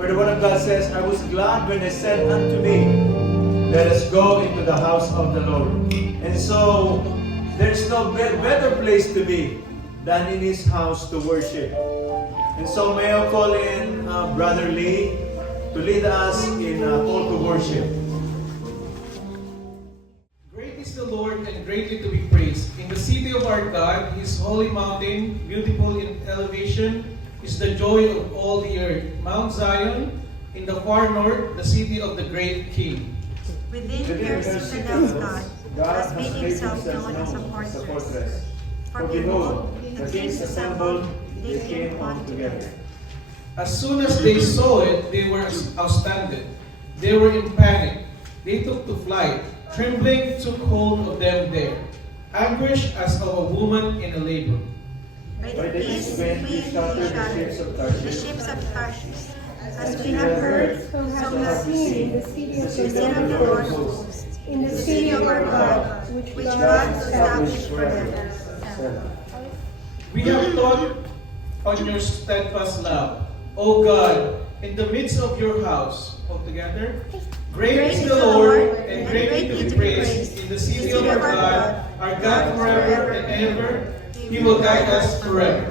where the Word of God says, I was glad when they said unto me, let us go into the house of the Lord. And so, there's no better place to be than in His house to worship. And so may I call in Brother Lee to lead us in a call to worship. Great is the Lord and greatly to be praised. In the city of our God, His holy mountain, beautiful in elevation, is the joy of all the earth. Mount Zion, in the far north, the city of the great King. Within her citadels God has made Himself known as a fortress. For behold, the kings assembled, they came on together. As soon as they saw it, they were astounded. They were in panic. They took to flight. Trembling took hold of them there. Anguish as of a woman in a labor. By the east wind we shattered the ships of Tarshish. As we have heard, so have we seen the city of the Lord of hosts, in the city of our God, which God established for them. We have thought on your steadfast love, O God, in the midst of your house. Altogether, great is the Lord, and greatly to be praised in the city of our God forever and ever. He will guide us forever.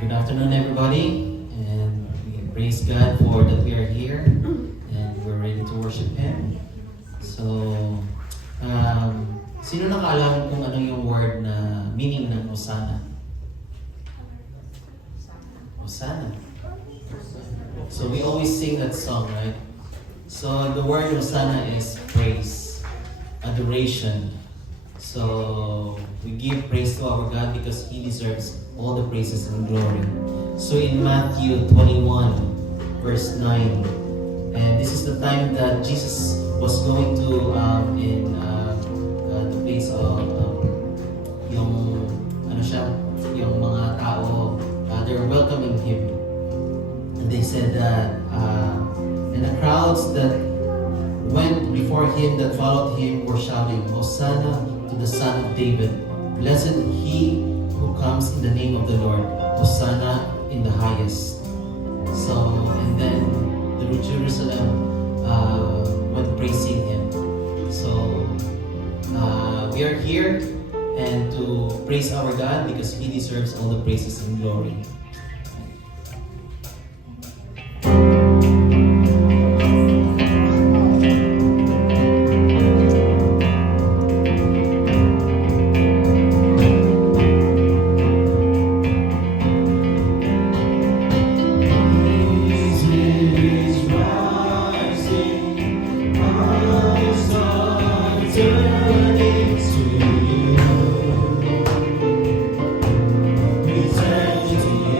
Good afternoon, everybody, and we praise God for that we are here and we're ready to worship Him. So, sino nakaalam kung ano yung word na meaning ng Hosanna? Hosanna. So we always sing that song, right? So the word Hosanna is praise, adoration. So we give praise to our God because He deserves all the praises and glory. So in Matthew 21, verse 9, and this is the time that Jesus was going to in the place of yung ano siya, yung mga tao, they're welcoming Him. And they said that, and the crowds that went before Him, that followed Him, were shouting, Hosanna to the Son of David. Blessed He who comes in the name of the Lord. Hosanna in the highest. So, and then the Jerusalem went praising Him. So, we are here and to praise our God because He deserves all the praises and glory. Eternity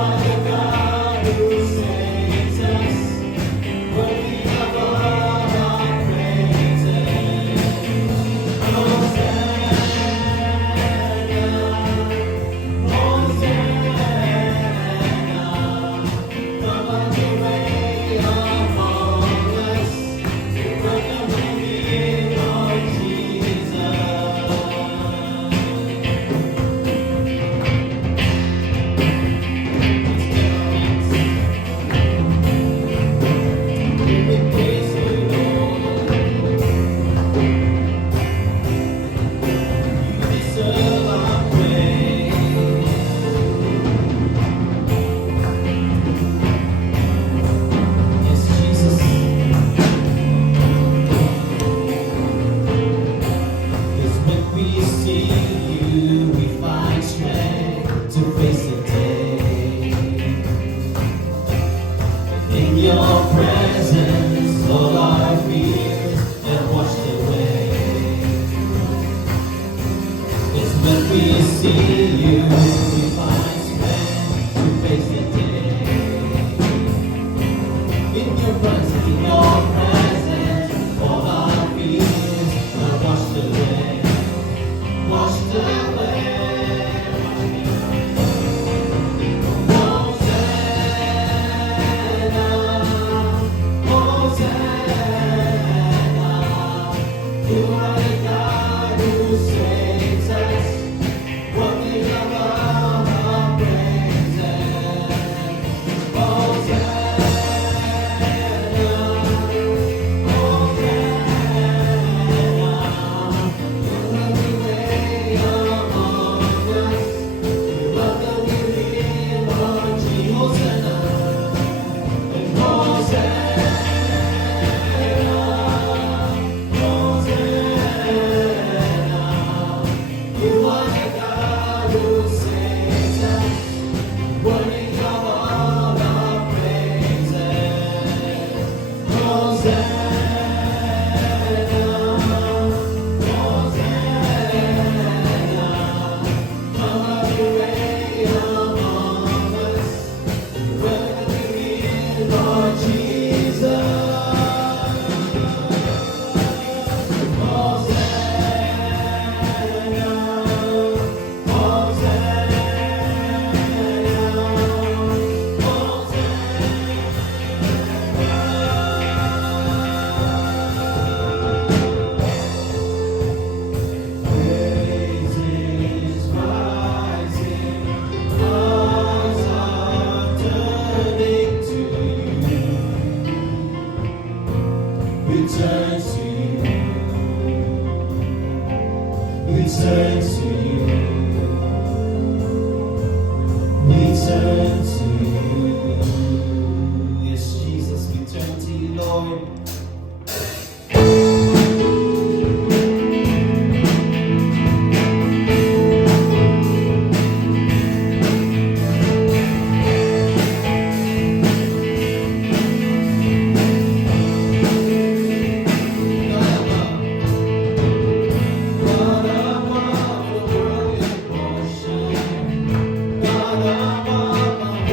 are the God who saves us, worthy of all our praises. Hosanna, Hosanna, come on the way among us, welcome in the Lord Jesus. We praise you, Lord. You deserve our praise. Yes, Jesus. 'Cause when we see you, we find strength to face the day. In your presence, all our fears are washed away. It's when we see you, we find strength to face the day. In your presence, all our fears are washed away. Washed away. Hosanna, you are the God who saves us, worthy of all our praises. Hosanna, Hosanna, you are the way among us, welcome you here, Lord Jesus. Hosanna, and Hosanna. You are the God who saves us, worthy of all our praises. Hosanna, Hosanna, come have your way among us, welcome you in, Lord Jesus. Praises rising, hearts are turning to you. We turn to you. We turn to you. We turn to you. Yes, Jesus, we turn to you, Lord. God above the world in motion, God above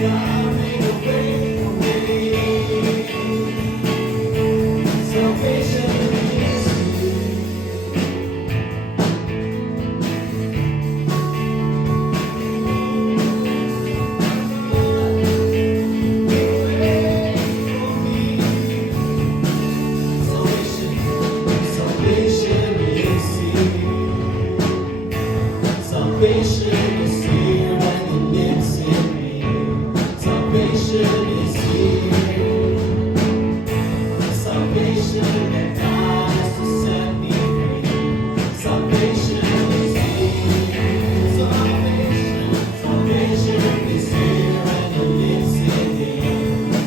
God made a way for me. Salvation is salvation is here and it lives in me. Salvation is here. Salvation that God has to set me free. Salvation is here. Salvation is here and it lives in me.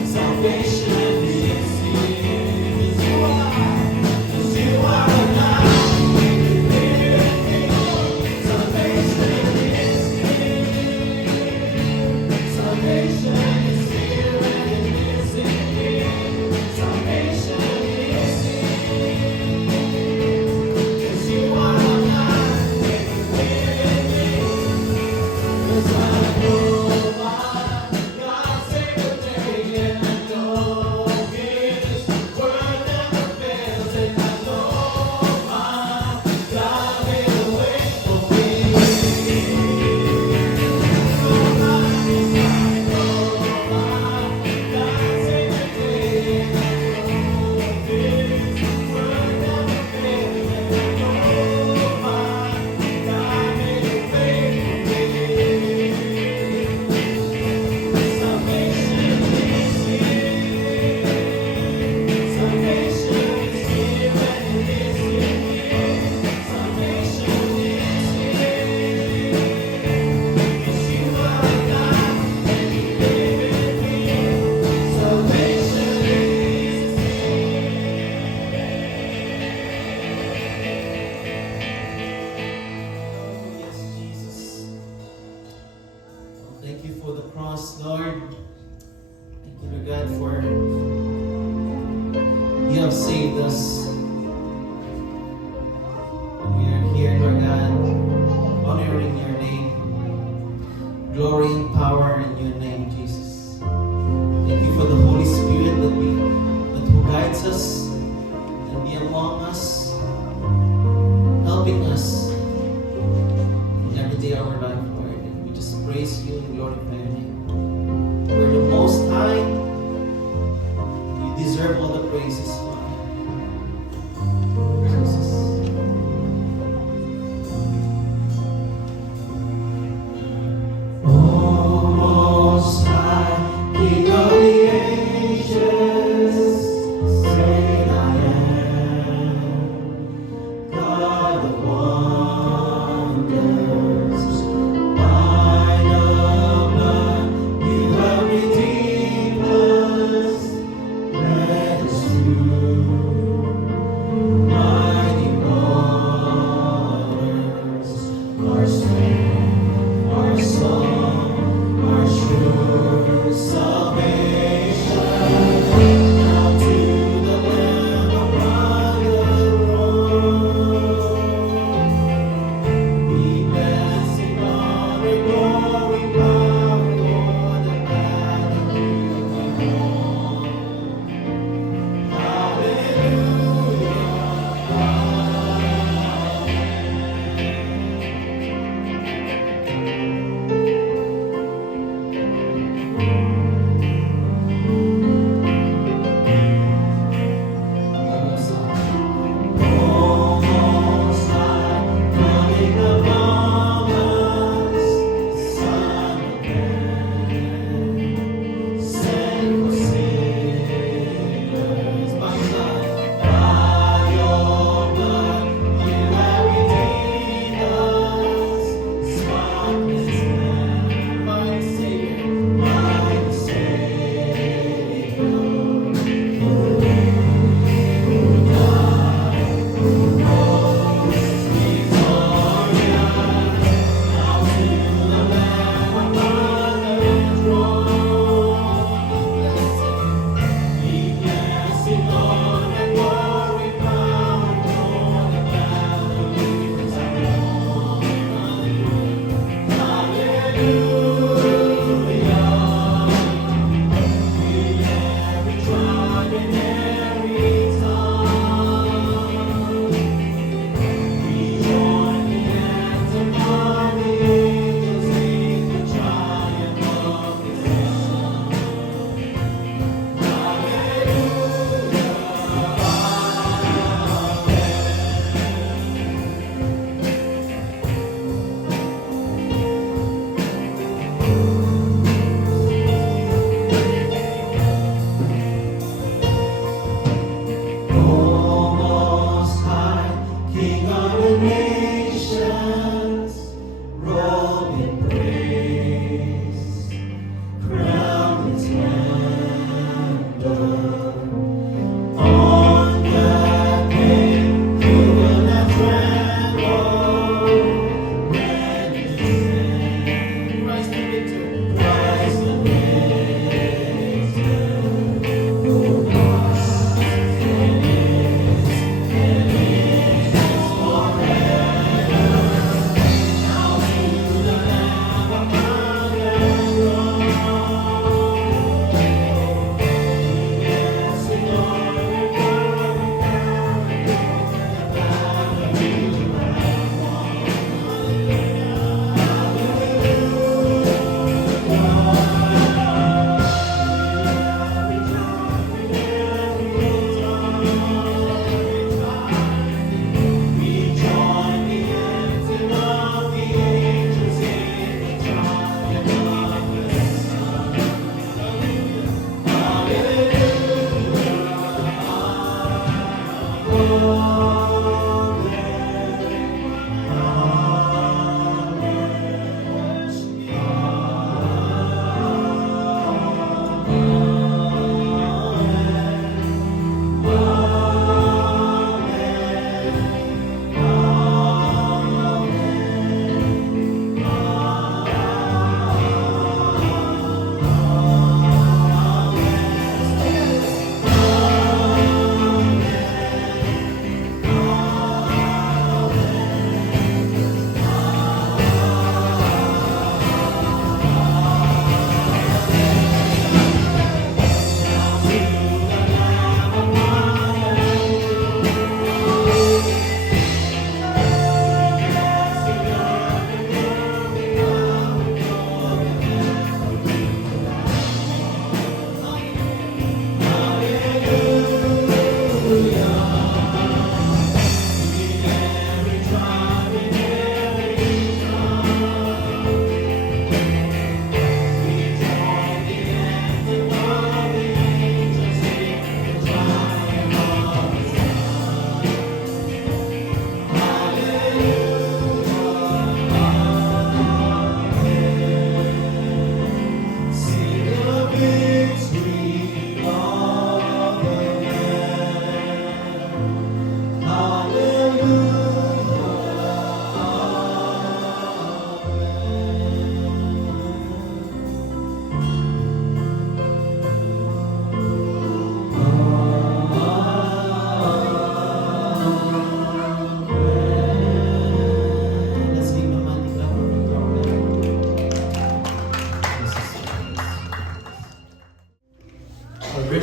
Salvation is here. 'Cause you are alive. Thank you for the cross, Lord. Thank you, Lord God, for you have saved us. And we are here, Lord God, honoring your name. Glory and power in your name, Jesus. Thank you for the Holy Spirit that who guides us and be among us, helping us in every day of our life, Lord. And we just praise you and glorify your name. You're the Most High. You deserve all the praises, Father. Jesus. Oh, Most High, King of the ages, say I am God of wonders. By the blood you have redeemed us. Let us do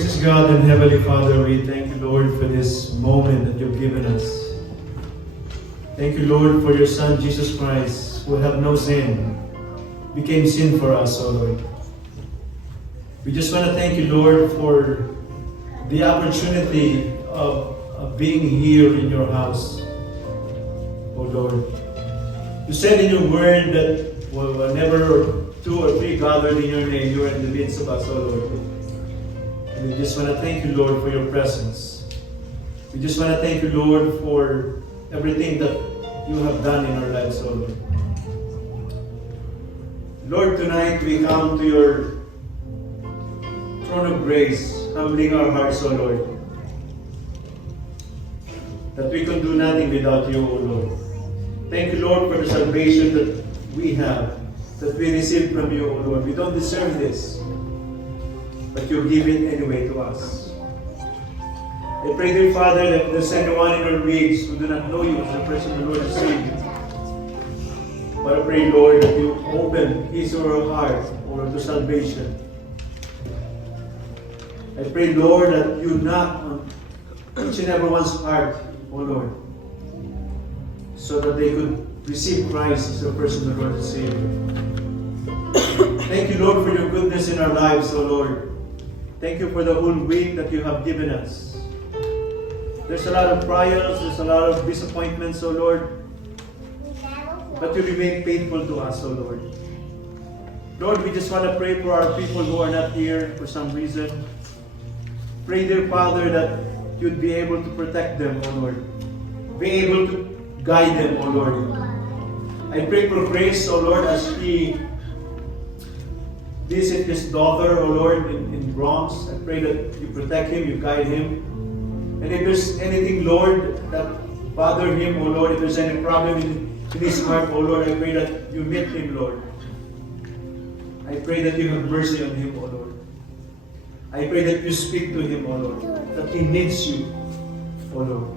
Gracious God and Heavenly Father, we thank you, Lord, for this moment that you've given us. Thank you, Lord, for your Son, Jesus Christ, who had no sin, became sin for us, O Lord. We just want to thank you, Lord, for the opportunity of being here in your house, O Lord. You said in your word that whenever 2 or 3 gathered in your name, you are in the midst of us, O Lord. And we just want to thank you, Lord, for your presence. We just want to thank you, Lord, for everything that you have done in our lives, O Lord. Lord, tonight we come to your throne of grace, humbling our hearts, O Lord. That we can do nothing without you, O Lord. Thank you, Lord, for the salvation that we have, that we received from you, O Lord. We don't deserve this, but you give it anyway to us. I pray, dear Father, that if there's anyone in our midst who do not know you as the personal Lord and Savior, but I pray, Lord, that you open his or her heart or to salvation. I pray, Lord, that you knock on each and everyone's heart, O Lord, so that they could receive Christ as their personal Lord and Savior. Thank you, Lord, for your goodness in our lives, O Lord. Thank you for the whole week that you have given us. There's a lot of trials, there's a lot of disappointments, O Lord, but you remain faithful to us, O Lord. Lord, we just want to pray for our people who are not here for some reason. Pray, dear Father, that you'd be able to protect them, O Lord. Be able to guide them, O Lord. I pray for grace, O Lord, as we visit his daughter, O Lord, in Bronx. I pray that you protect him, you guide him. And if there's anything, Lord, that bother him, O Lord, if there's any problem in his heart, O Lord, I pray that you meet him, Lord. I pray that you have mercy on him, O Lord. I pray that you speak to him, O Lord, that he needs you, O Lord.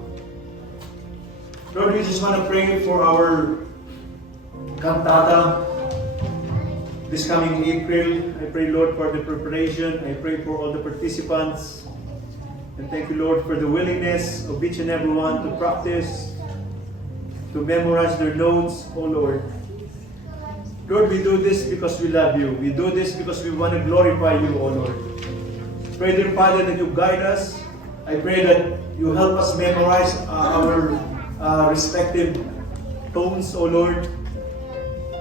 Lord, we just want to pray for our cantata this coming April. I pray, Lord, for the preparation. I pray for all the participants. And thank you, Lord, for the willingness of each and every one to practice, to memorize their notes, O Lord. Lord, we do this because we love you. We do this because we want to glorify you, O Lord. Pray, dear Father, that you guide us. I pray that you help us memorize our respective tones, O Lord.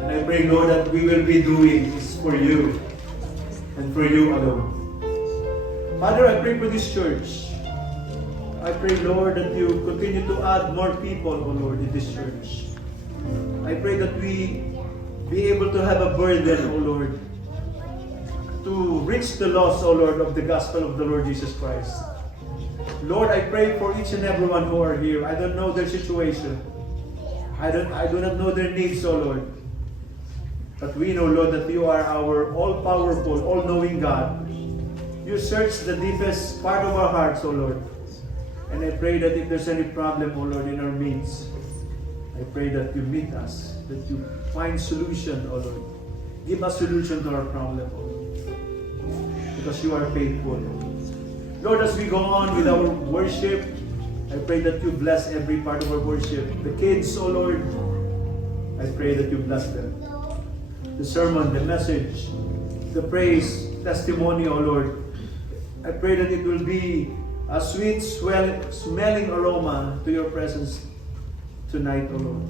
And I pray, Lord, that we will be doing this for you and for you alone. Father, I pray for this church. I pray, Lord, that you continue to add more people, O Lord, in this church. I pray that we be able to have a burden, O Lord, to reach the lost, O Lord, of the gospel of the Lord Jesus Christ. Lord, I pray for each and everyone who are here. I don't know their situation. I do not know their needs, O Lord. But we know, Lord, that you are our all-powerful, all-knowing God. You search the deepest part of our hearts, O Lord. And I pray that if there's any problem, O Lord, in our midst, I pray that you meet us, that you find solution, O Lord. Give us solution to our problem, O Lord. Because you are faithful. Lord, as we go on with our worship, I pray that you bless every part of our worship. The kids, O Lord, I pray that you bless them. The sermon, the message, the praise, testimony, O Lord. I pray that it will be a sweet, smelling aroma to your presence tonight, O Lord.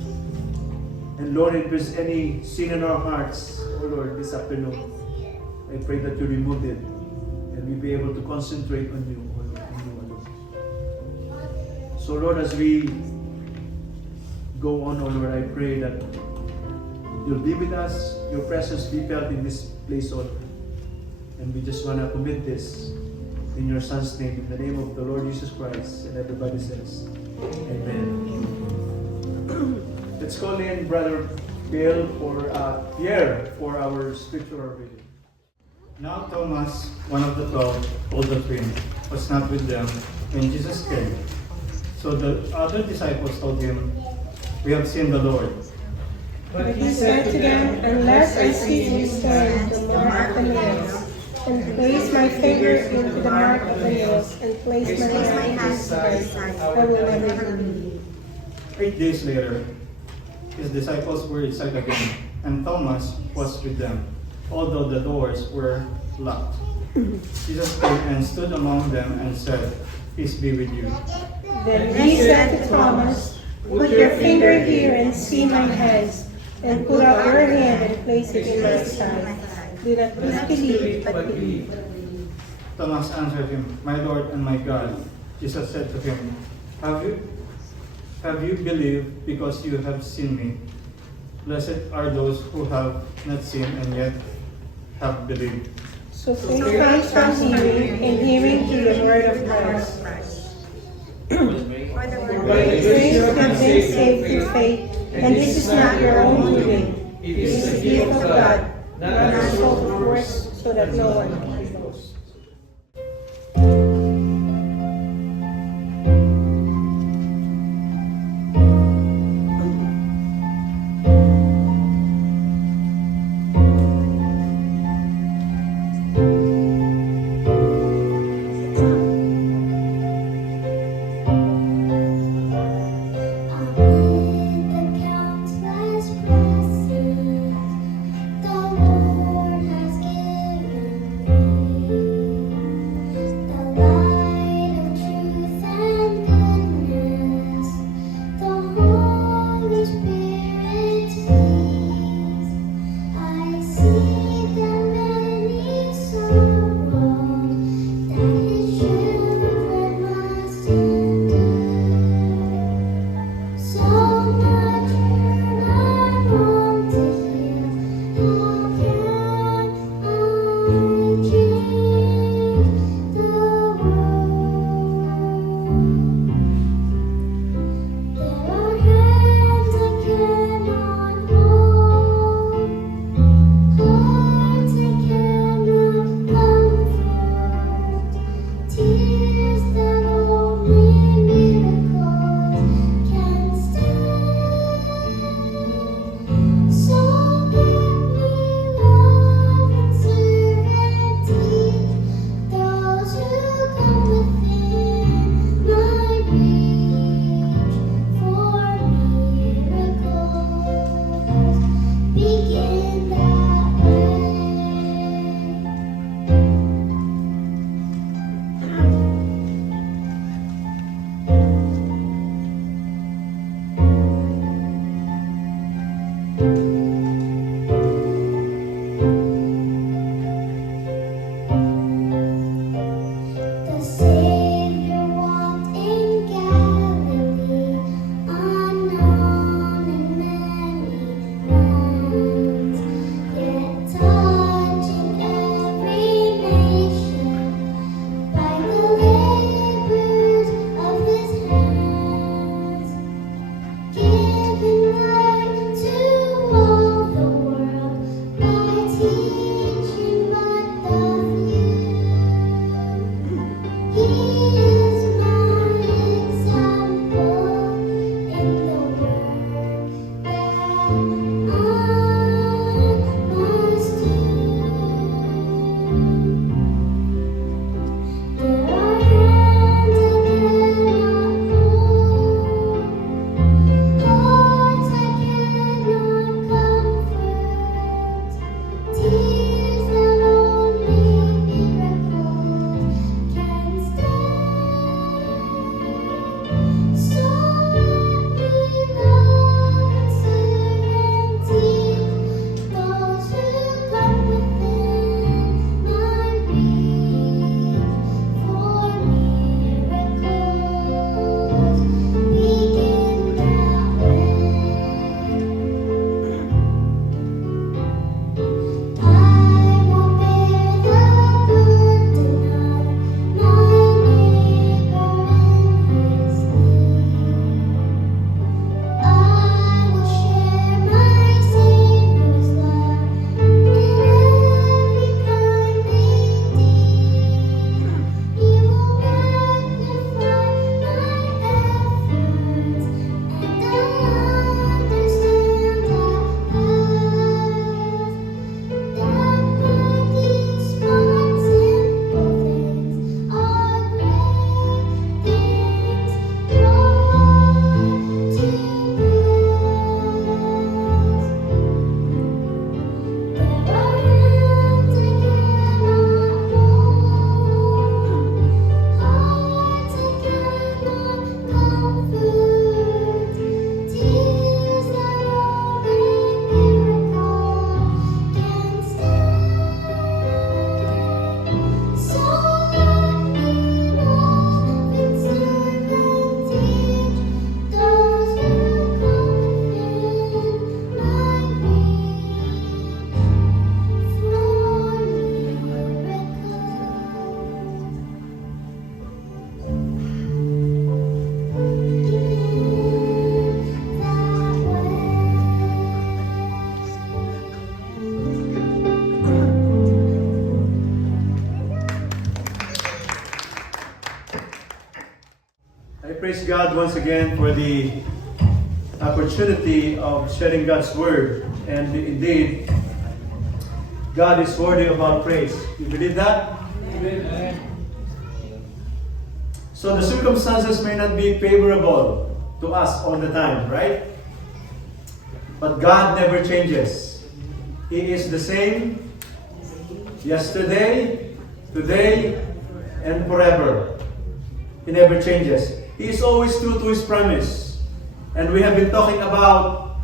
And Lord, if there's any sin in our hearts, O Lord, this afternoon, I pray that you remove it and we be able to concentrate on you, O Lord, on you alone. So Lord, as we go on, O Lord, I pray that you'll be with us, your presence be felt in this place, O Lord. And we just want to commit this in your Son's name, in the name of the Lord Jesus Christ. And everybody says, Amen. Let's call in Brother Pierre for our scriptural reading. Now Thomas, one of the 12, called the twin, was not with them when Jesus came. So the other disciples told him, "We have seen the Lord." But He said to them, "Unless I see his hand, the mark on the nails, and place my finger into the mark of the nails, and place my Place my hand hands into his side, I will never believe. 8 days later, his disciples were inside again, and Thomas was with them, although the doors were locked. Jesus came and stood among them and said, "Peace be with you." Then he said to Thomas, "Put your finger here and see my hands, and put out your hand and place it in my side. Do not just believe, but believe." Thomas answered him, "My Lord and my God." Jesus said to him, Have you believed because you have seen me? Blessed are those who have not seen and yet have believed." So faith comes from hearing, and hearing through the word of Christ. By Grace you have been saved through faith, and this is not your own doing. It is the gift of God, not a result of works, so that no one can boast. The Lord has given me. praise God once again for the opportunity of sharing God's Word. And indeed, God is worthy of our praise. You believe that? Amen. So the circumstances may not be favorable to us all the time, right? But God never changes. He is the same yesterday, today, and forever. He never changes. He is always true to His promise. And we have been talking about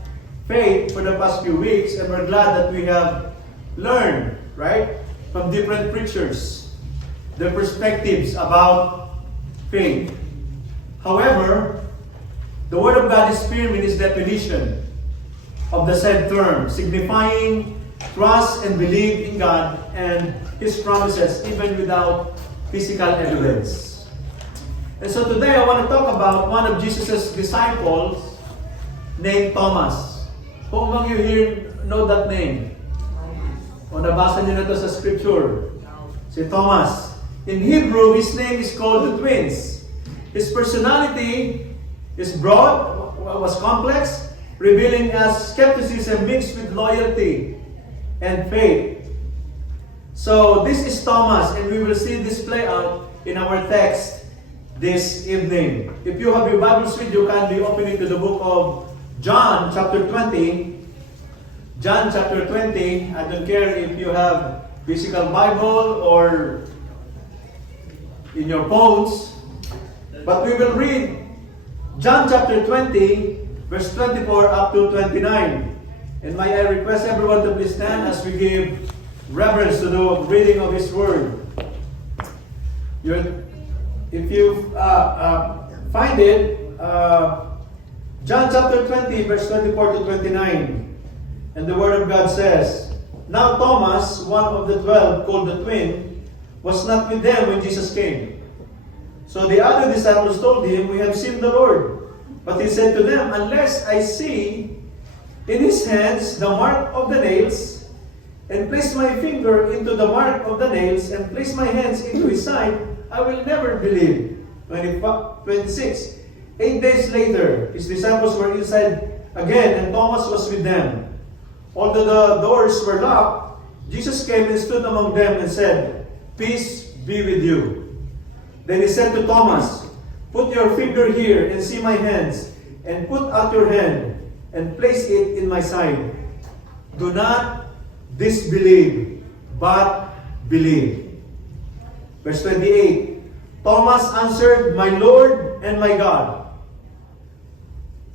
faith for the past few weeks, and we're glad that we have learned, right, from different preachers, their perspectives about faith. However, the Word of God is firm in its definition of the said term, signifying trust and believe in God and His promises even without physical evidence. And so today I want to talk about one of Jesus' disciples named Thomas. Who among you here know that name? O nabasa niyo na to sa scripture. Si Thomas. In Hebrew, his name is called the twins. His personality is broad, was complex, revealing as skepticism mixed with loyalty and faith. So this is Thomas, and we will see this play out in our text this evening. If you have your Bibles with you, kindly open it to the book of John chapter 20. John chapter 20. I don't care if you have physical Bible or in your phones, but we will read John chapter 20, verse 24 up to 29. And may I request everyone to please stand as we give reverence to the reading of His Word. If you find it, John chapter 20, verse 24 to 29. And the Word of God says, Now Thomas, one of the 12, called the twin, was not with them when Jesus came. So the other disciples told him, We have seen the Lord. But he said to them, Unless I see in his hands the mark of the nails, and place my finger into the mark of the nails, and place my hands into his side, I will never believe. 26. 8 days later, his disciples were inside again, and Thomas was with them. Although the doors were locked, Jesus came and stood among them and said, Peace be with you. Then he said to Thomas, Put your finger here and see my hands, and put out your hand and place it in my side. Do not disbelieve, but believe. Verse 28. Thomas answered, My Lord and my God.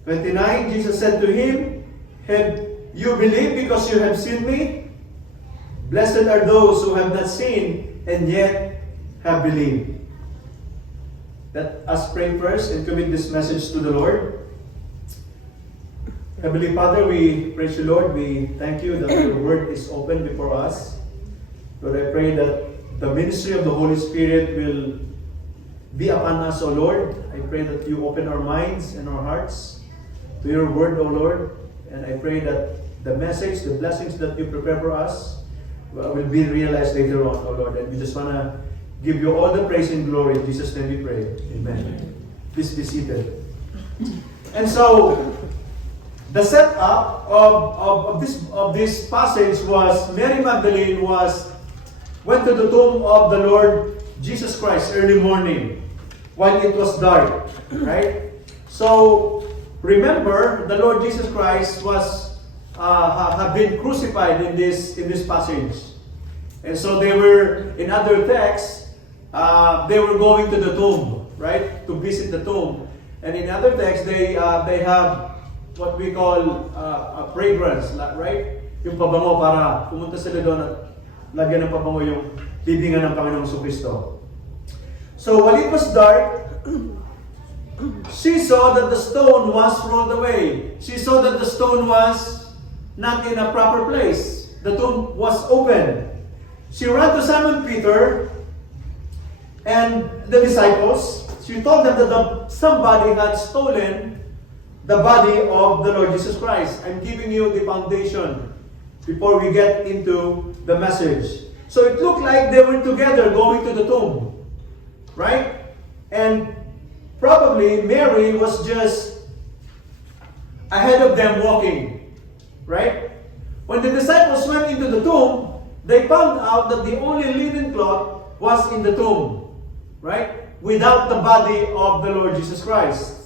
29. Jesus said to him, Have you believed because you have seen me? Blessed are those who have not seen and yet have believed. Let us pray first and commit this message to the Lord. Heavenly Father, we praise you, Lord. We thank you that your word is open before us. Lord, I pray that the ministry of the Holy Spirit will be upon us, O Lord. I pray that you open our minds and our hearts to your word, O Lord. And I pray that the message, the blessings that you prepare for us will be realized later on, O Lord. And we just want to give you all the praise and glory. In Jesus' name we pray. Amen. Please be seated. And so, the setup of this passage was Mary Magdalene went to the tomb of the Lord Jesus Christ early morning while it was dark, right? So remember, the Lord Jesus Christ have been crucified in this passage, and so they were in other texts they were going to the tomb, right, to visit the tomb, and in other texts they have what we call a fragrance, right? Yung pabango para pumunta sila doon at lagyan ng pabango yung libingan ng Panginoong Jesucristo. So while it was dark, she saw that the stone was rolled away. She saw that the stone was not in a proper place. The tomb was open. She ran to Simon Peter and the disciples. She told them that somebody had stolen the body of the Lord Jesus Christ. I'm giving you the foundation before we get into the message. So it looked like they were together going to the tomb, right? And probably Mary was just ahead of them walking, right? When the disciples went into the tomb, they found out that the only linen cloth was in the tomb, right? Without the body of the Lord Jesus Christ.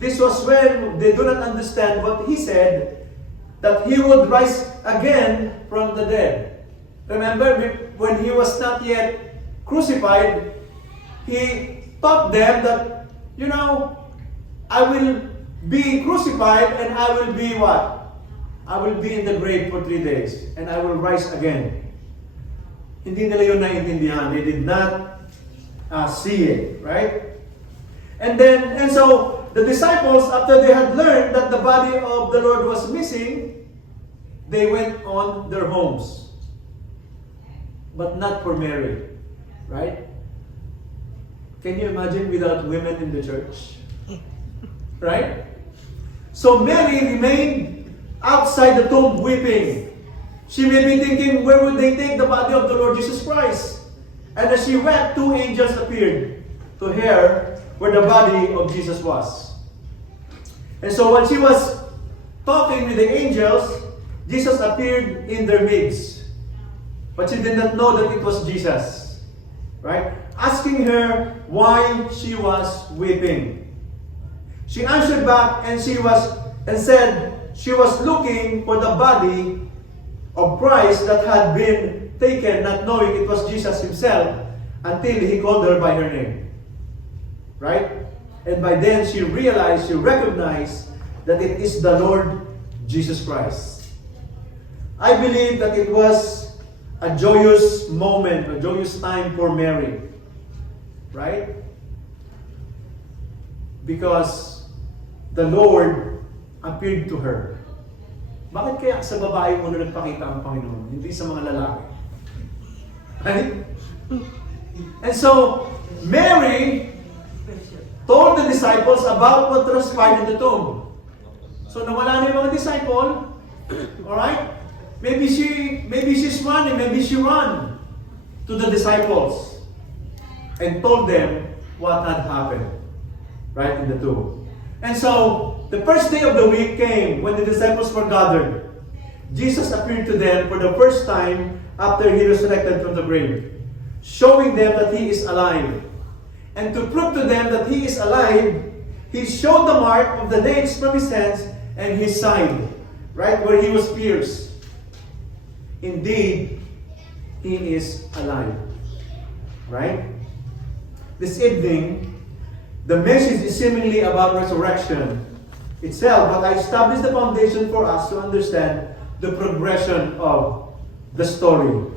This was when they do not understand what he said, that he would rise again from the dead. Remember, when he was not yet crucified, he taught them that, I will be crucified and I will be what? I will be in the grave for 3 days and I will rise again. Hindi nila yun naiintindihan. They did not see it, right? And so the disciples, after they had learned that the body of the Lord was missing, they went on their homes. But not for Mary, right? Can you imagine without women in the church? Right? So Mary remained outside the tomb weeping. She may be thinking, where would they take the body of the Lord Jesus Christ? And as she wept, 2 angels appeared to her where the body of Jesus was. And so when she was talking with the angels, Jesus appeared in their midst. But she did not know that it was Jesus. Right? Asking her why she was weeping. She answered back and said she was looking for the body of Christ that had been taken, not knowing it was Jesus himself, until he called her by her name. Right? And by then she recognized that it is the Lord Jesus Christ. I believe that it was a joyous moment, a joyous time for Mary. Right? Because the Lord appeared to her. Bakit kaya sa babae mo na nagpakita ang Panginoon, hindi sa mga lalaki? Right? And so, Mary told the disciples about what transpired in the tomb. So, nawala na yung mga disciple. Alright? Maybe she's running, maybe she ran to the disciples and told them what had happened. Right in the tomb. And so, the first day of the week came when the disciples were gathered. Jesus appeared to them for the first time after he resurrected from the grave, showing them that he is alive. And to prove to them that he is alive, he showed the mark of the nails from his hands and his side, right where he was pierced. Indeed, he is alive. Right? This evening, the message is seemingly about resurrection itself, but I established the foundation for us to understand the progression of the story.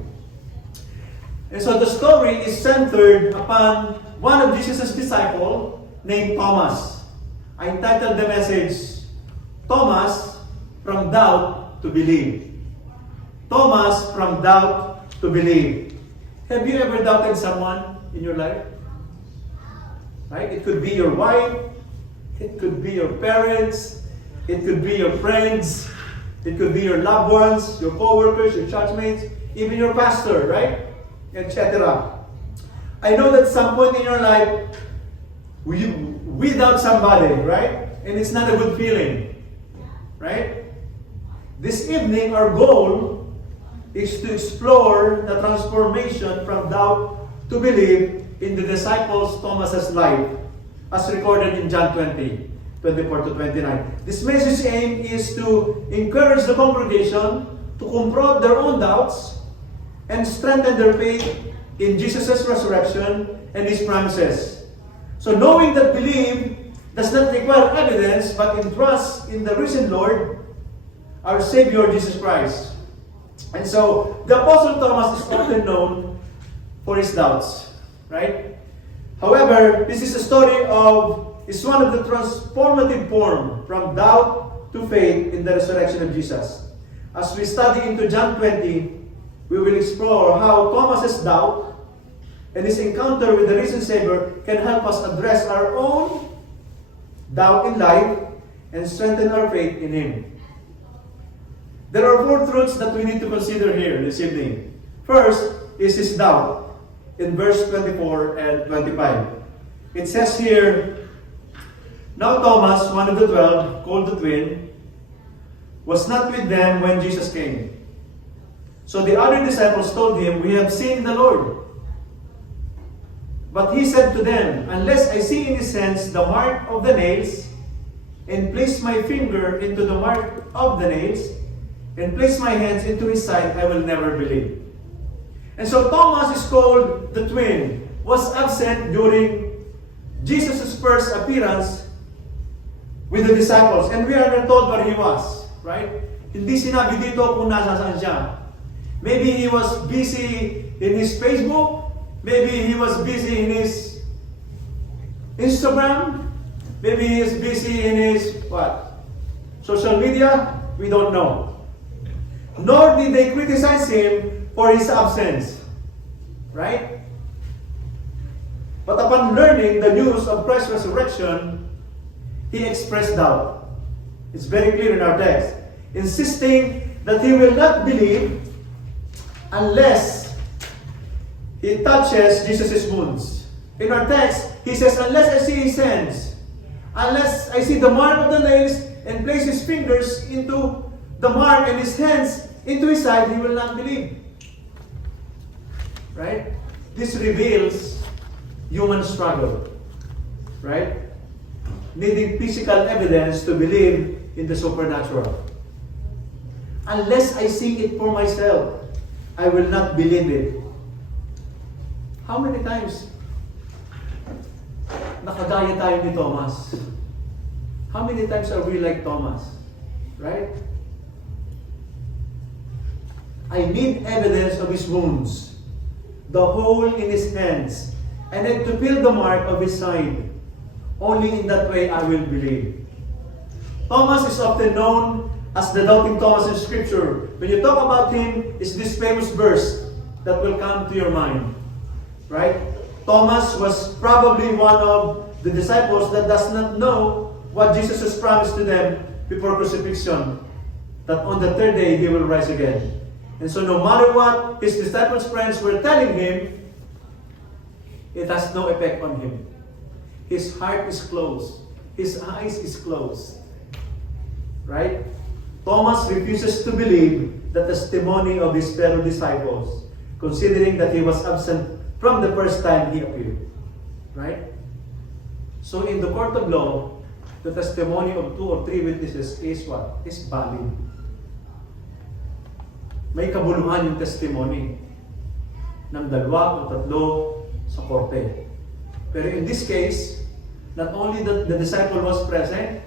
And so the story is centered upon one of Jesus' disciples named Thomas. I entitled the message, Thomas, from doubt to believe. Thomas, from doubt to believe. Have you ever doubted someone in your life? Right? It could be your wife, it could be your parents, it could be your friends, it could be your loved ones, your co-workers, your churchmates, even your pastor, right? Etc. I know that some point in your life, we doubt somebody, right? And it's not a good feeling, right? This evening, our goal is to explore the transformation from doubt to belief in the disciples Thomas's life, as recorded in John 20, 24 to 29. This message aim is to encourage the congregation to confront their own doubts and strengthen their faith in Jesus' resurrection and His promises. So knowing that belief does not require evidence, but in trust in the risen Lord, our Savior Jesus Christ. And so, the Apostle Thomas is often known for his doubts. Right? However, this is a story is one of the transformative form from doubt to faith in the resurrection of Jesus. As we study into John 20, we will explore how Thomas's doubt and his encounter with the risen Savior can help us address our own doubt in life and strengthen our faith in Him. There are 4 truths that we need to consider here this evening. First is his doubt. In verse 24 and 25. It says here, Now Thomas, one of the 12, called the twin, was not with them when Jesus came. So the other disciples told him, "We have seen the Lord." But he said to them, "Unless I see in his hands the mark of the nails, and place my finger into the mark of the nails, and place my hands into his side, I will never believe." And so Thomas is called the twin, was absent during Jesus' first appearance with the disciples. And we are not told where he was, right? Hindi sinabi dito kung nasasaan siya. Maybe he was busy in his Facebook. Maybe he was busy in his Instagram. Maybe he is busy in his, what? Social media? We don't know. Nor did they criticize him for his absence. Right? But upon learning the news of Christ's resurrection, he expressed doubt. It's very clear in our text. Insisting that he will not believe unless he touches Jesus' wounds. In our text, he says, "Unless I see his hands, unless I see the mark of the nails and place his fingers into the mark and his hands into his side, he will not believe." Right? This reveals human struggle. Right? Needing physical evidence to believe in the supernatural. Unless I see it for myself, I will not believe it. How many times nakagaya tayo ni Thomas? How many times are we like Thomas? Right? I need evidence of his wounds, the hole in his hands, and then to feel the mark of his side. Only in that way I will believe. Thomas is often known as the doubting Thomas in Scripture. When you talk about him, it's this famous verse that will come to your mind. Right? Thomas was probably one of the disciples that does not know what Jesus has promised to them before crucifixion, that on the third day he will rise again. And so no matter what his disciples' friends were telling him, it has no effect on him. His heart is closed. His eyes is closed. Right? Thomas refuses to believe the testimony of his fellow disciples, considering that he was absent from the first time he appeared. Right? So in the court of law, the testimony of 2 or 3 witnesses is what? Is valid. May kabuluhan yung testimony ng 2 o 3 sa korte. Pero in this case, not only the disciple was present,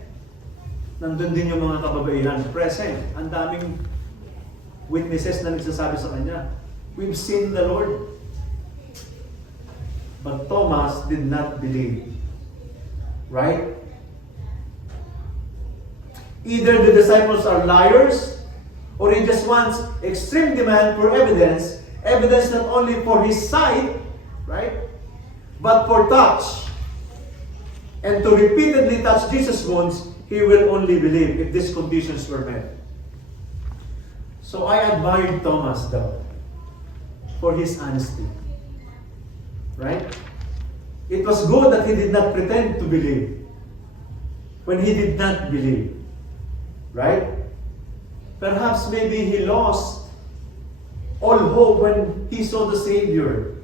nandun din yung mga kababaihan present. Ang daming witnesses na nagsasabi sa kanya, "We've seen the Lord." But Thomas did not believe. Right? Either the disciples are liars, or he just wants extreme demand for evidence. Evidence not only for his sight, right? But for touch. And to repeatedly touch Jesus' wounds, he will only believe if these conditions were met. So I admired Thomas though, for his honesty. Right? It was good that he did not pretend to believe when he did not believe. Right? Perhaps maybe he lost all hope when he saw the Savior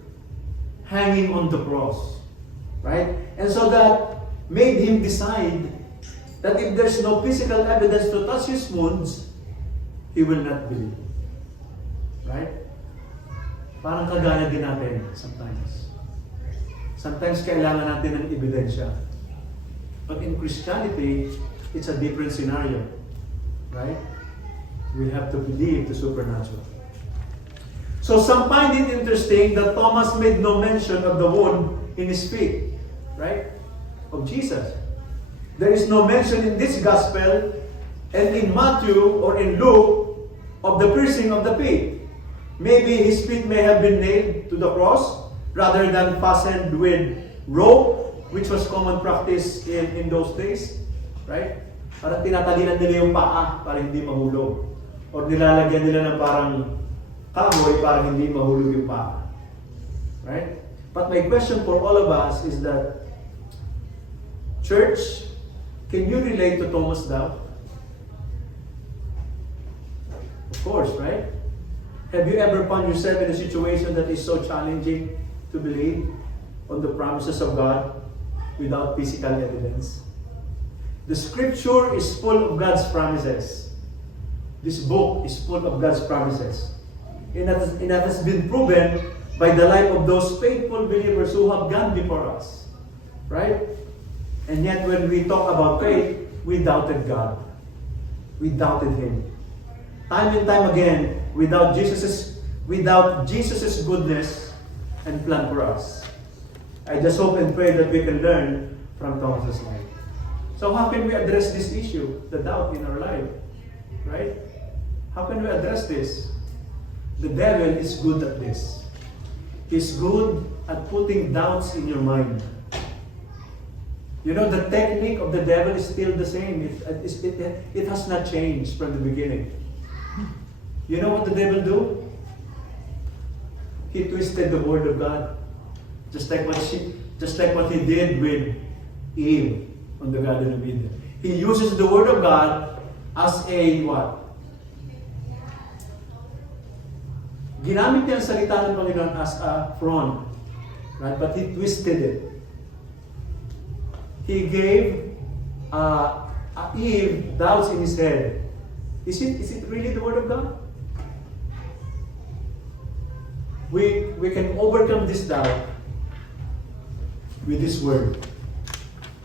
hanging on the cross. Right? And so that made him decide that if there's no physical evidence to touch his wounds, he will not believe. Right? Parang kagaya din natin sometimes. Sometimes kailangan natin ng ebidensya. But in Christianity, it's a different scenario. Right? We have to believe the supernatural. So some find it interesting that Thomas made no mention of the wound in his feet. Right? Of Jesus. There is no mention in this gospel and in Matthew or in Luke of the piercing of the feet. Maybe his feet may have been nailed to the cross rather than fastened with rope, which was common practice in those days. Right? Parang tinatalinan nila yung paa para hindi mahulog. Or nilalagyan nila ng parang kahoy para hindi mahulog yung paa. Right? But my question for all of us is that, church, Can you relate to Thomas' doubt? Of course, right? Have you ever found yourself in a situation that is so challenging to believe on the promises of God without physical evidence? The scripture is full of God's promises. This book is full of God's promises. And that has been proven by the life of those faithful believers who have gone before us. Right? And yet when we talk about faith, we doubted God. We doubted Him. Time and time again, without Jesus's goodness and plan for us. I just hope and pray that we can learn from Thomas's life. So how can we address this issue, the doubt in our life? Right? How can we address this? The devil is good at this. He's good at putting doubts in your mind. You know, the technique of the devil is still the same. It has not changed from the beginning. You know what the devil do? He twisted the word of God. Just like what he did with Eve on the Garden of Eden. He uses the word of God as a what? Ginamit niya ang salita ng Panginoon as a front. Right? But he twisted it. He gave Eve doubts in his head. Is it really the word of God? We can overcome this doubt with this word.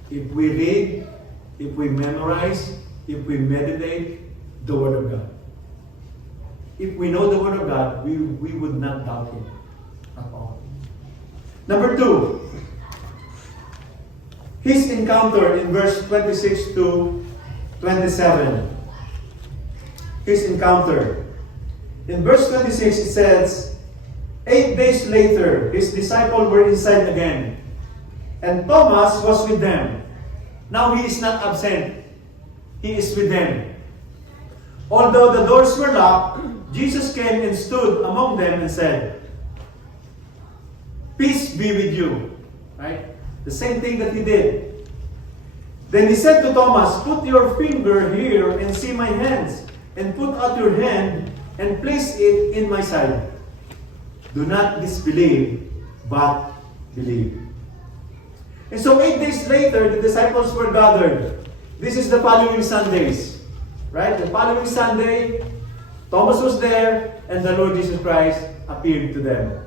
If we read, if we memorize, if we meditate the word of God. If we know the word of God, we would not doubt Him at all. Number 2, his encounter in verse 26 to 27. His encounter. In verse 26 it says, 8 days later, his disciples were inside again, and Thomas was with them. Now he is not absent. He is with them. Although the doors were locked, Jesus came and stood among them and said, "Peace be with you." Right? The same thing that he did. Then he said to Thomas, "Put your finger here and see my hands, and put out your hand and place it in my side. Do not disbelieve, but believe." And so 8 days later, the disciples were gathered. This is the following Sundays. Right? The following Sunday, Thomas was there, and the Lord Jesus Christ appeared to them.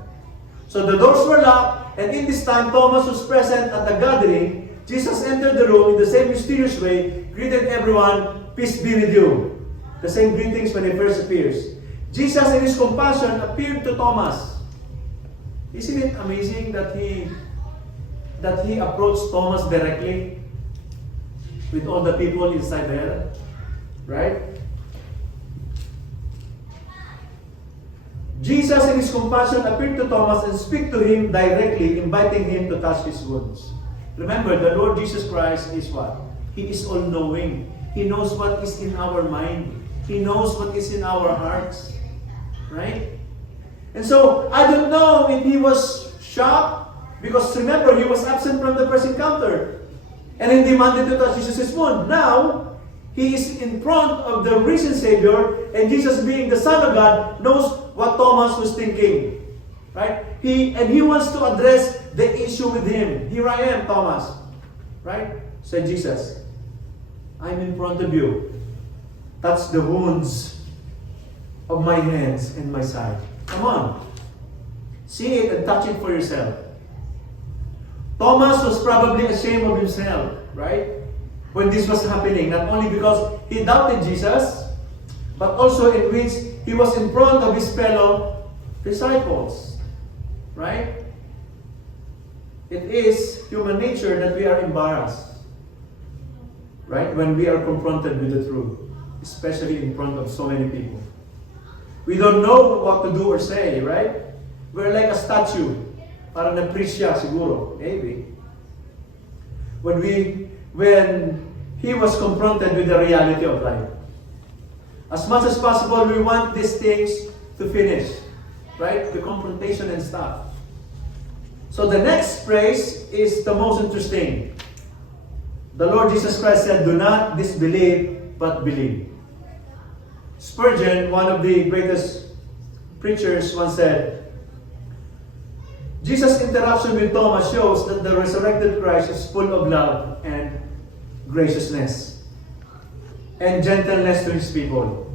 So the doors were locked, and in this time, Thomas was present at the gathering. Jesus entered the room in the same mysterious way, greeted everyone, "Peace be with you." The same greetings when he first appears. Jesus in his compassion appeared to Thomas. Isn't it amazing that he approached Thomas directly with all the people inside there? Right? Jesus in his compassion appeared to Thomas and speak to him directly, inviting him to touch his wounds. Remember, the Lord Jesus Christ is what? He is all-knowing. He knows what is in our mind. He knows what is in our hearts. Right? And so, I don't know if he was shocked, because remember, he was absent from the first encounter. And he demanded to touch Jesus' wound. Now, he is in front of the risen Savior, and Jesus, being the Son of God, knows what Thomas was thinking. Right? He wants to address the issue with him. "Here I am, Thomas." Right? Said Jesus, "I'm in front of you. Touch the wounds of my hands and my side. Come on. See it and touch it for yourself." Thomas was probably ashamed of himself, right? When this was happening, not only because he doubted Jesus, but also in which he was in front of his fellow disciples, right? It is human nature that we are embarrassed, right? When we are confronted with the truth, especially in front of so many people. We don't know what to do or say, right? We're like a statue. Parang na-preach siya siguro, maybe. When he was confronted with the reality of life. As much as possible, we want these things to finish. Right? The confrontation and stuff. So the next phrase is the most interesting. the Lord Jesus Christ said, "Do not disbelieve, but believe." Spurgeon, one of the greatest preachers, once said, Jesus' interaction with Thomas shows that the resurrected Christ is full of love and graciousness and gentleness to his people.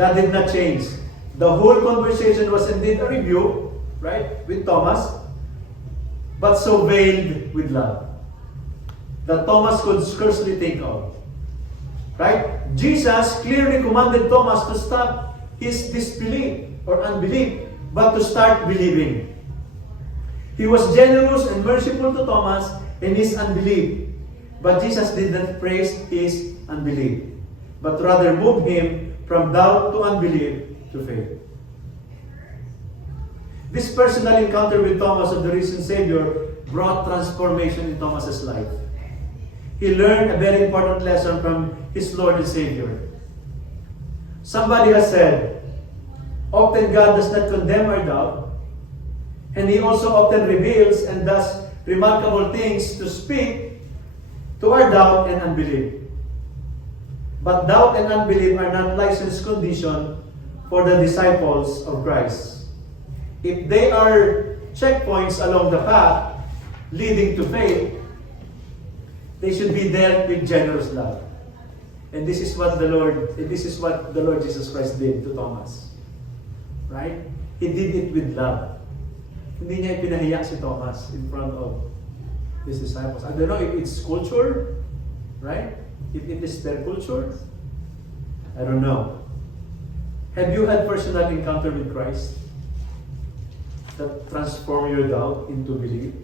That did not change. The whole conversation was indeed a rebuke, right, with Thomas, but so veiled with love that Thomas could scarcely think of. Right? Jesus clearly commanded Thomas to stop his disbelief or unbelief, but to start believing. He was generous and merciful to Thomas in his unbelief, but Jesus did not praise his unbelief, but rather moved him from doubt to unbelief to faith. This personal encounter with Thomas of the risen Savior brought transformation in Thomas's life. He learned a very important lesson from his Lord and Savior. Somebody has said, often God does not condemn our doubt, and He also often reveals and does remarkable things to speak to our doubt and unbelief. But doubt and unbelief are not licensed condition for the disciples of Christ. If they are checkpoints along the path leading to faith, they should be dealt with generous love. And this is what the Lord Jesus Christ did to Thomas. Right? He did it with love. Hindi niya ipinahiya si Thomas in front of his disciples. I don't know if it's culture, right? If it is their culture, I don't know. Have you had personal encounter with Christ that transformed your doubt into belief?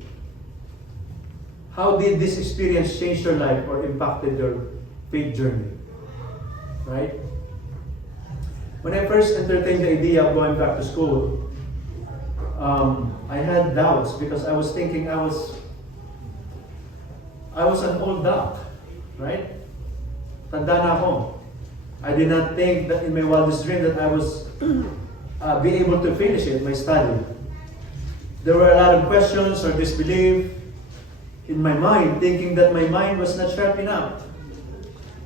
How did this experience change your life or impacted your faith journey? Right? When I first entertained the idea of going back to school, I had doubts because I was thinking I was an old duck, right? Tanda na ako. I did not think that in my wildest dream that I was be able to finish it, my study. There were a lot of questions or disbelief in my mind, thinking that my mind was not sharp enough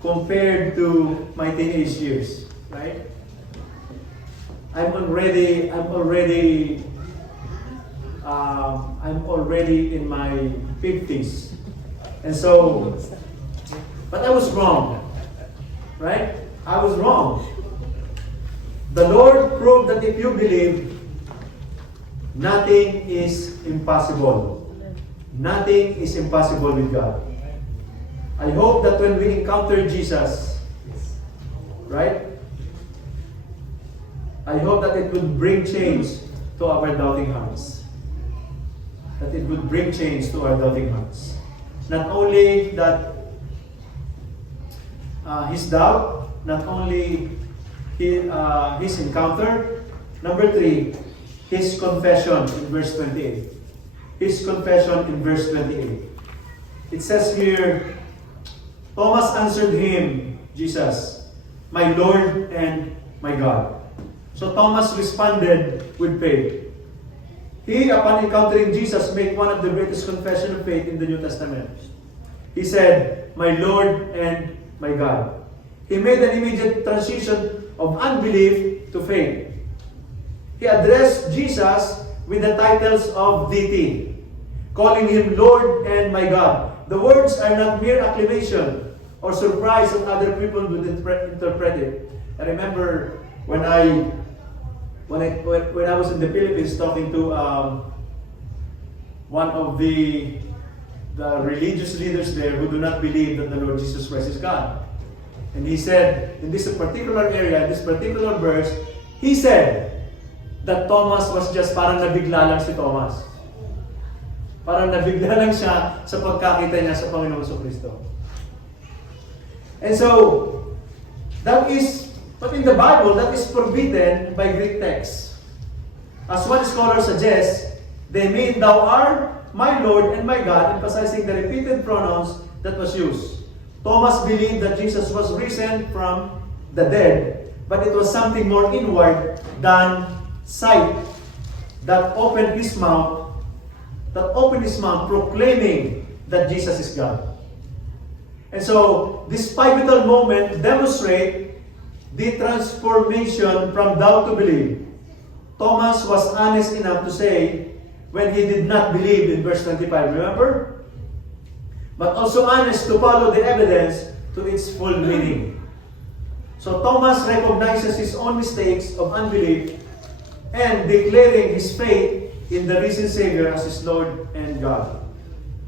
compared to my teenage years, right? I'm already in my 50s. And so, but I was wrong, right? I was wrong. The Lord proved that if you believe, nothing is impossible. Nothing is impossible with God. I hope that when we encounter Jesus, right? I hope that it would bring change to our doubting hearts. That it would bring change to our doubting hearts. Not only that his doubt, not only his encounter. Number 3, his confession in verse 28. His confession in verse 28. It says here, Thomas answered him, Jesus, my Lord and my God. So Thomas responded with faith. He, upon encountering Jesus, made one of the greatest confession of faith in the New Testament. He said, my Lord and my God. He made an immediate transition of unbelief to faith. He addressed Jesus with the titles of deity, calling him Lord and my God. The words are not mere acclamation or surprise that other people would interpret it. I remember when I was in the Philippines talking to one of the religious leaders there who do not believe that the Lord Jesus Christ is God. And he said, in this particular area, in this particular verse, he said that Thomas was just parang nabigla lang si Thomas. Parang nabigla lang siya sa pagkakita niya sa Panginoon Kristo. And so, that is, but in the Bible, that is forbidden by Greek texts. As one scholar suggests, they mean, thou art my Lord and my God, emphasizing the repeated pronouns that was used. Thomas believed that Jesus was risen from the dead, but it was something more inward than sight that opened his mouth proclaiming that Jesus is God. And so, this pivotal moment demonstrate the transformation from doubt to belief. Thomas was honest enough to say when he did not believe in verse 25, remember? But also honest to follow the evidence to its full meaning. So Thomas recognizes his own mistakes of unbelief and declaring his faith in the risen Savior as his Lord and God.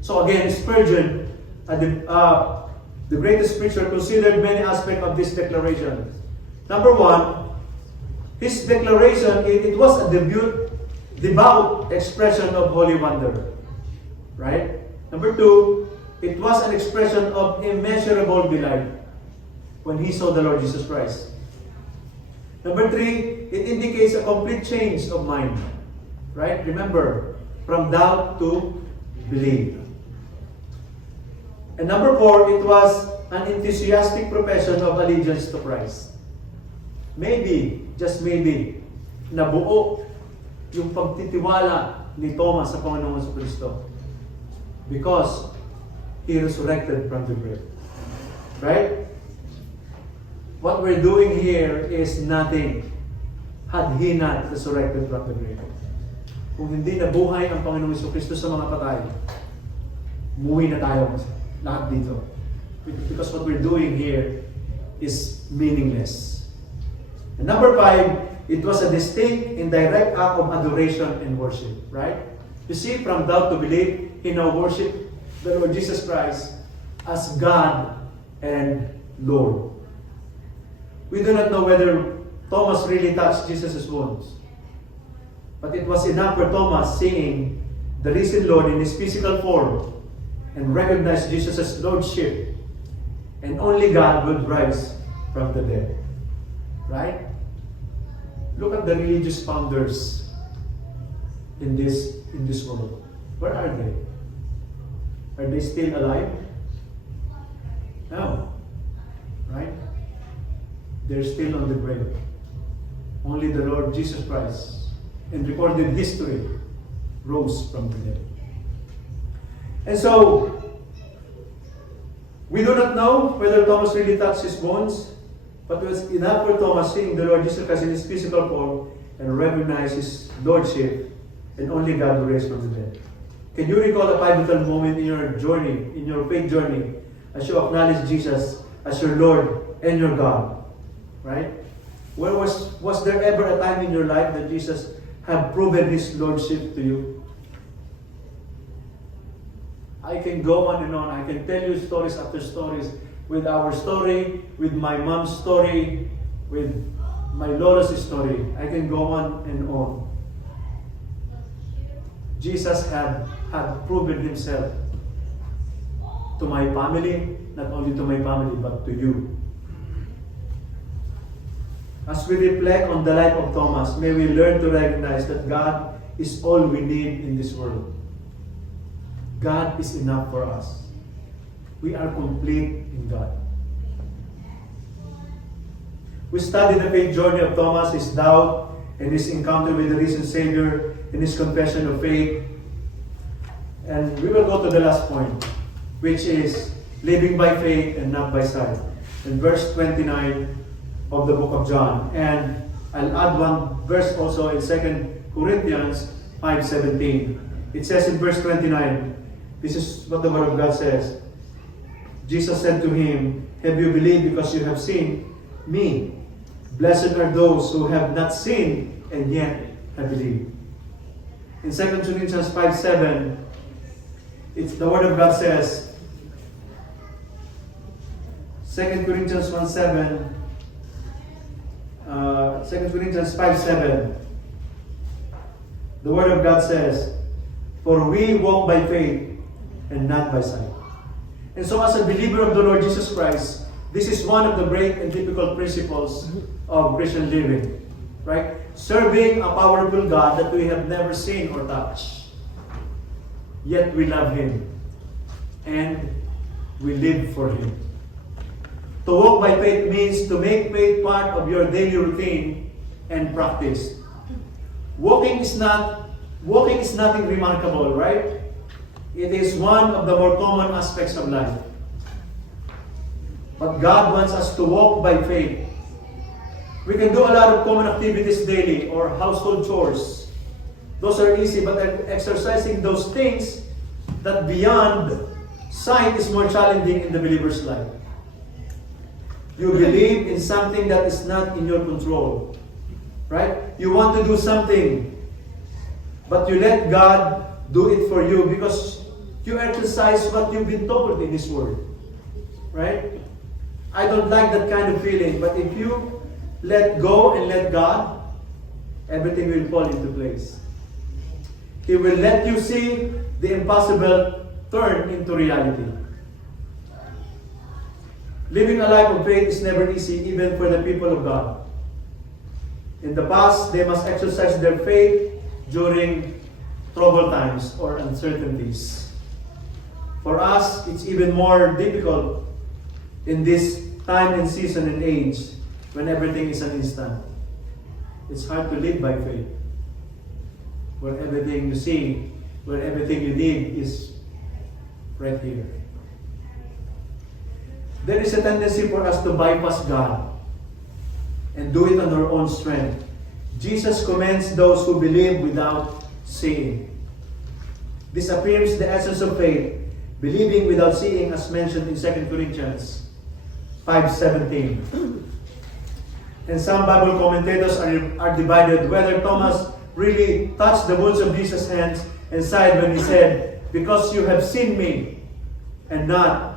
So again, Spurgeon, the greatest preacher, considered many aspects of this declaration. Number one, his declaration, it was a devout expression of holy wonder. Right? Number two, it was an expression of immeasurable delight when he saw the Lord Jesus Christ. Number three, it indicates a complete change of mind. Right? Remember, from doubt to belief. And number four, it was an enthusiastic profession of allegiance to Christ. Maybe, just maybe, nabuo yung pagtitiwala ni Thomas sa Panginoong Jesucristo because He resurrected from the grave. Right? What we're doing here is nothing had He not resurrected from the grave. Kung hindi nabuhay ang Panginoong Jesucristo sa mga patay, umuwi na tayo lahat dito. Because what we're doing here is meaningless. And number five, it was a distinct and direct act of adoration and worship. Right? You see, from doubt to belief, he now worshiped the Lord Jesus Christ as God and Lord. We do not know whether Thomas really touched Jesus' wounds. But it was enough for Thomas seeing the risen Lord in His physical form and recognize Jesus' Lordship. And only God would rise from the dead. Right? Look at the religious founders in this world. Where are they? Are they still alive? No. Right? They're still on the grave. Only the Lord Jesus Christ, in recorded history, rose from the dead. And so, we do not know whether Thomas really touched his bones, but it was enough for Thomas seeing the Lord Jesus Christ in His physical form and recognize His Lordship, and only God will raise from the dead. Can you recall a pivotal moment in your journey, in your faith journey, as you acknowledge Jesus as your Lord and your God? Right? Where was there ever a time in your life that Jesus had proven His Lordship to you? I can go on and on. I can tell you stories after stories. With our story, with my mom's story, with my Lola's story. I can go on and on. Jesus had proven Himself to my family, not only to my family, but to you. As we reflect on the life of Thomas, may we learn to recognize that God is all we need in this world. God is enough for us. We are complete in God. We study the faith journey of Thomas, his doubt, and his encounter with the risen Savior, and his confession of faith. And we will go to the last point, which is living by faith and not by sight. In verse 29 of the book of John. And I'll add one verse also in 2 Corinthians 5:17. It says in verse 29, this is what the Word of God says. Jesus said to him, "Have you believed because you have seen me? Blessed are those who have not seen and yet have believed." In 2 Corinthians 5:7, it's the Word of God says, 2 Corinthians 1:7, 2 Corinthians 5:7, the Word of God says, "For we walk by faith and not by sight." And so as a believer of the Lord Jesus Christ, this is one of the great and difficult principles of Christian living. Right? Serving a powerful God that we have never seen or touched. Yet we love Him. And we live for Him. To walk by faith means to make faith part of your daily routine and practice. Walking is nothing remarkable, right? It is one of the more common aspects of life. But God wants us to walk by faith. We can do a lot of common activities daily or household chores. Those are easy, but exercising those things that beyond sight is more challenging in the believer's life. You believe in something that is not in your control. Right? You want to do something, but you let God do it for you because you exercise what you've been told in His Word. Right? I don't like that kind of feeling, but if you let go and let God, everything will fall into place. He will let you see the impossible turn into reality. Living a life of faith is never easy, even for the people of God. In the past, they must exercise their faith during troubled times or uncertainties. For us, it's even more difficult in this time and season and age when everything is an instant. It's hard to live by faith. Where everything you see, where everything you need is right here. There is a tendency for us to bypass God and do it on our own strength. Jesus commends those who believe without seeing. This affirms the essence of faith, believing without seeing, as mentioned in 2 Corinthians 5:17. And some Bible commentators are divided whether Thomas really touched the wounds of Jesus' hands and side when he said, "Because you have seen me," and not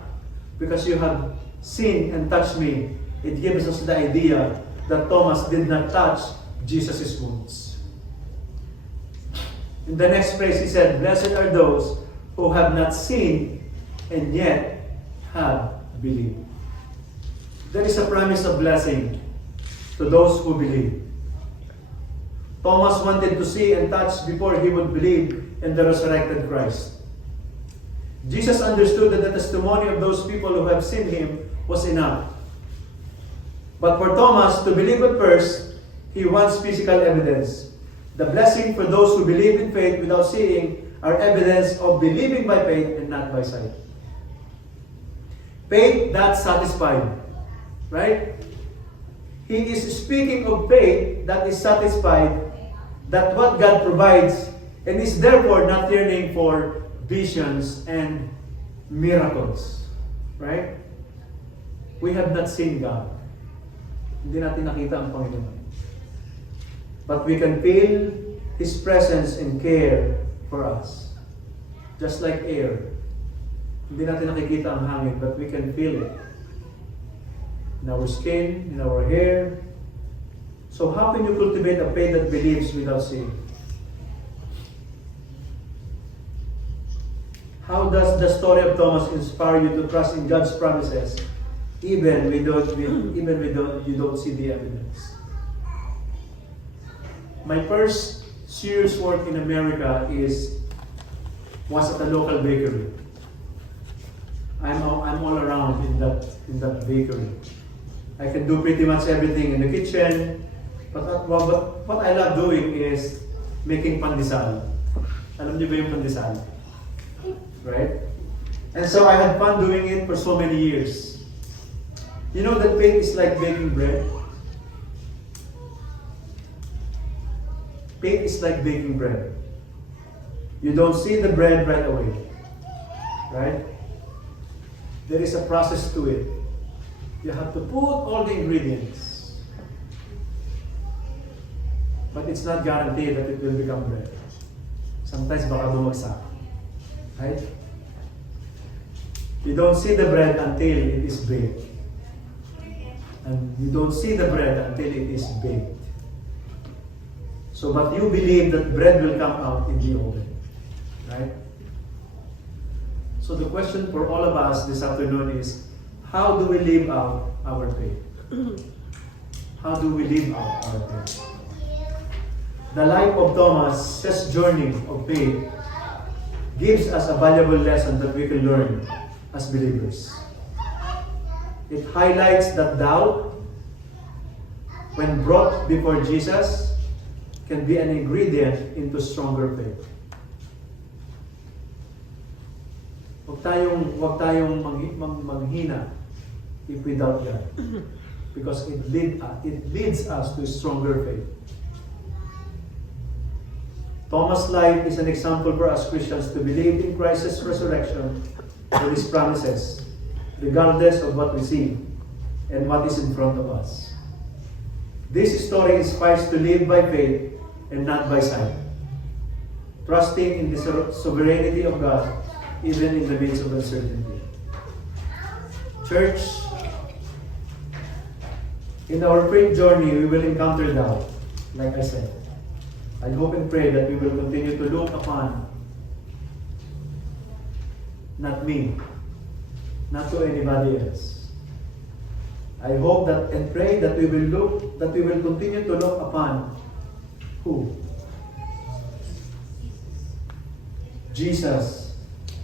because you have seen and touched me. It gives us the idea that Thomas did not touch Jesus' wounds. In the next phrase, he said, "Blessed are those who have not seen and yet have believed." There is a promise of blessing to those who believe. Thomas wanted to see and touch before he would believe in the resurrected Christ. Jesus understood that the testimony of those people who have seen Him was enough. But for Thomas to believe at first, he wants physical evidence. The blessing for those who believe in faith without seeing are evidence of believing by faith and not by sight. Faith that's satisfied. Right? He is speaking of faith that is satisfied that what God provides and is therefore not yearning for visions and miracles. Right? We have not seen God. Hindi natin nakita ang Panginoon. But we can feel His presence and care for us. Just like air. Hindi natin nakikita ang hangin, but we can feel it. In our skin, in our hair. So how can you cultivate a faith that believes without seeing? How does the story of Thomas inspire you to trust in God's promises, even you don't see the evidence? My first serious work in America was at a local bakery. I'm all around in that bakery. I can do pretty much everything in the kitchen, but what I love doing is making pandesal. Alam niyo ba yung pandesal? Right? And so I had fun doing it for so many years. You know that faith is like baking bread? Faith is like baking bread. You don't see the bread right away. Right? There is a process to it. You have to put all the ingredients. But it's not guaranteed that it will become bread. Sometimes baka bumagsak. Right? You don't see the bread until it is baked. And you don't see the bread until it is baked. So, but you believe that bread will come out in the oven. Right? So the question for all of us this afternoon is, how do we live out our faith? How do we live out our faith? The life of Thomas' journey of faith gives us a valuable lesson that we can learn as believers. It highlights that doubt, when brought before Jesus, can be an ingredient into stronger faith. Huwag tayong manghina if we doubt God. Because it leads us to stronger faith. Thomas' life is an example for us Christians to believe in Christ's resurrection and His promises, regardless of what we see and what is in front of us. This story inspires to live by faith and not by sight, trusting in the sovereignty of God even in the midst of uncertainty. Church, in our faith journey, we will encounter doubt, like I said. I hope and pray that we will continue to look upon not me, not to anybody else. I hope that and pray that we will continue to look upon who? Jesus,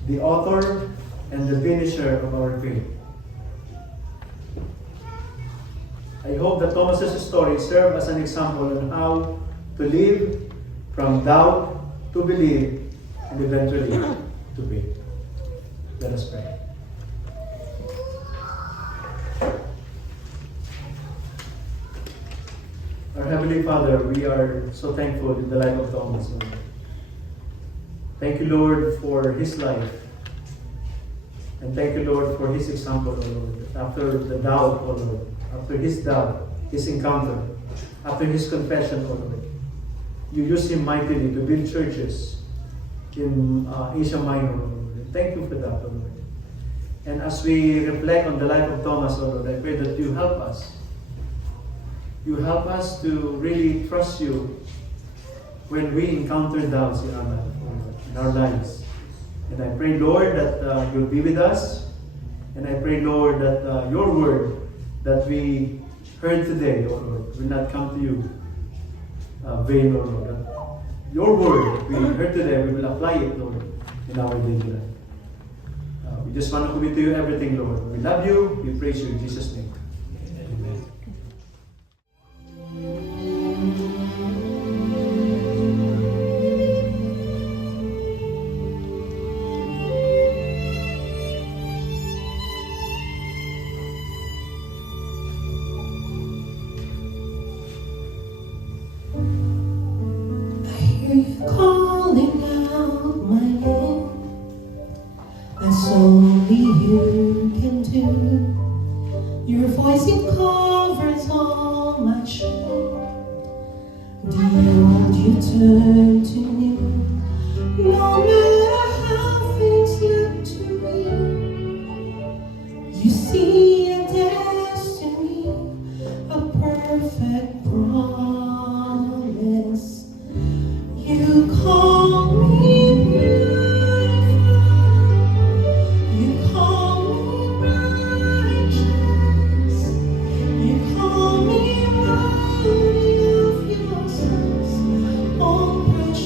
the author and the finisher of our faith. I hope that Thomas's story serves as an example on how to live from doubt to believe and eventually to faith. Let us pray. Our Heavenly Father, we are so thankful in the life of Thomas, Lord. Thank you, Lord, for his life. And thank you, Lord, for his example, O Lord. After the doubt, O Lord, after his doubt, his encounter, after his confession, O Lord, you used him mightily to build churches in Asia Minor, O Lord. And thank you for that, O Lord. And as we reflect on the life of Thomas, O Lord, I pray that you help us. You help us to really trust you when we encounter doubts in our life, O Lord, in our lives. And I pray, Lord, that you'll be with us. And I pray, Lord, that your word that we heard today, O Lord, will not come to you vain, O Lord. That your word that we heard today, we will apply it, Lord, in our daily life. We just want to commit to you everything, Lord. We love you. We praise you in Jesus' name. Amen. Calling out my name, as only you can do. Your voice, it covers all my shame. The old you turn to new. No matter how things look to me, you see a destiny, a perfect promise. You call me beautiful, you call me righteous, you call me worthy of your son's own precious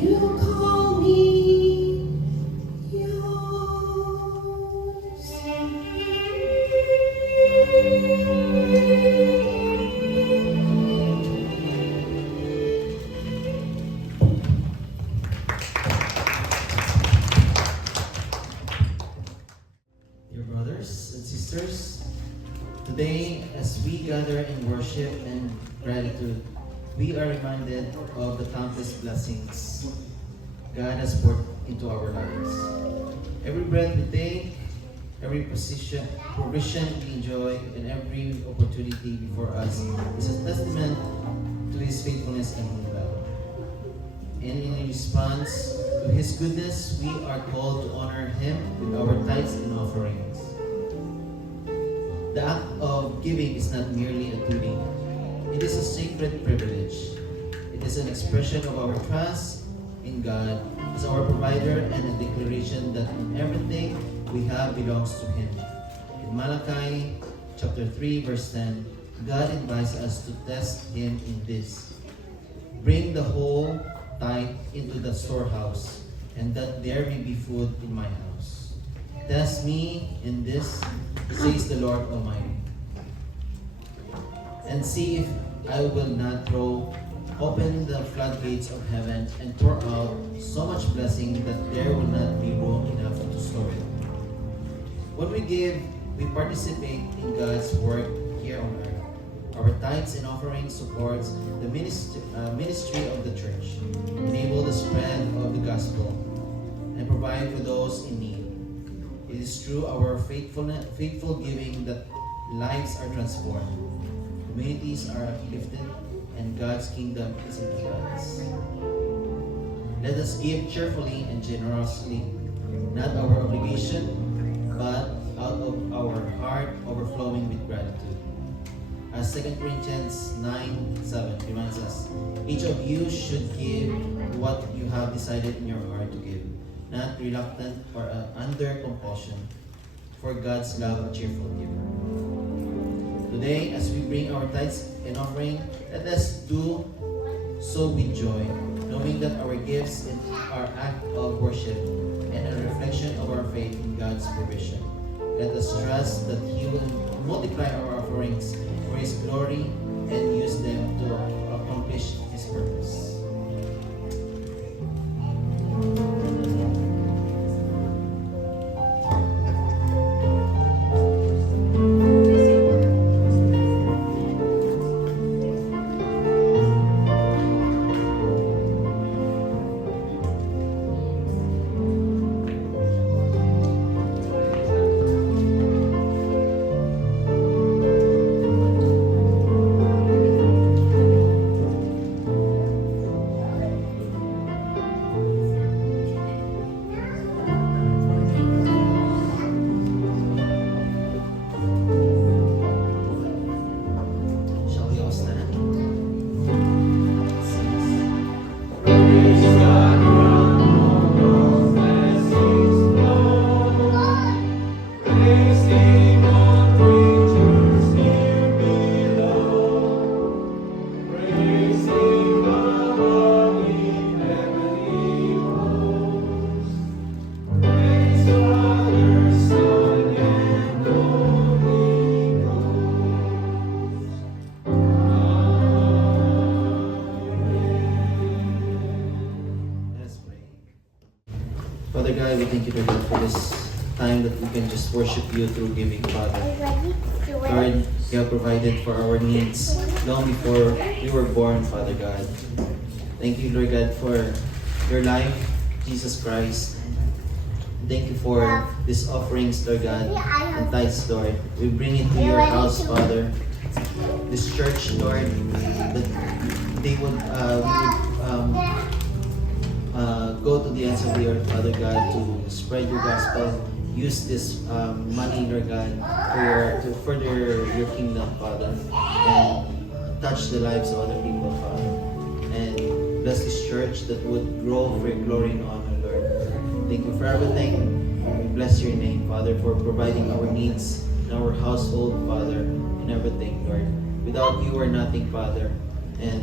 You call me yours. Dear brothers and sisters, today as we gather in worship and gratitude, we are reminded of the countless blessings God has poured into our lives. Every breath we take, every provision we enjoy, and every opportunity before us is a testament to His faithfulness and love. And in response to His goodness, we are called to honor Him with our tithes and offerings. The act of giving is not merely a duty. It is a sacred privilege. It is an expression of our trust in God as our provider and a declaration that everything we have belongs to Him. In Malachi chapter 3 verse 10, God invites us to test Him in this. Bring the whole tithe into the storehouse, and that there may be food in my house. Test me in this, says the Lord Almighty, and see if I will not throw open the floodgates of heaven and pour out so much blessing that there will not be room enough to store it. When we give, we participate in God's work here on earth. Our tithes and offerings supports the ministry of the church, enable the spread of the gospel, and provide for those in need. It is through our faithful giving that lives are transformed, communities are uplifted, and God's kingdom is advanced. Let us give cheerfully and generously, not our obligation, but out of our heart overflowing with gratitude. As 2 Corinthians 9:7 reminds us, each of you should give what you have decided in your heart to give, not reluctant or under compulsion, for God's love a cheerful giver. Today, as we bring our tithes and offering, let us do so with joy, knowing that our gifts are act of worship and a reflection of our faith in God's provision. Let us trust that He will multiply our offerings for His glory and use them to accomplish His purpose. Shall we all stand? Let's pray. Father God, we thank you, Lord God, for this time that we can just worship you through giving, Father. Lord, you have provided for our needs long before we were born, Father God. Thank you, Lord God, for your life, Jesus Christ. Thank you for these offerings, Lord God, and tithes, Lord. We bring it to your house, Father. This church, Lord, that they would go to the ends of the earth, Father God, to spread your gospel. Use this money, Lord God, to further your kingdom, Father, and touch the lives of other people, Father. And bless this church that would grow for your glory and honor, Lord. Thank you for everything. We bless your name, Father, for providing our needs in our household, Father, and everything, Lord. Without you, we're nothing, Father. And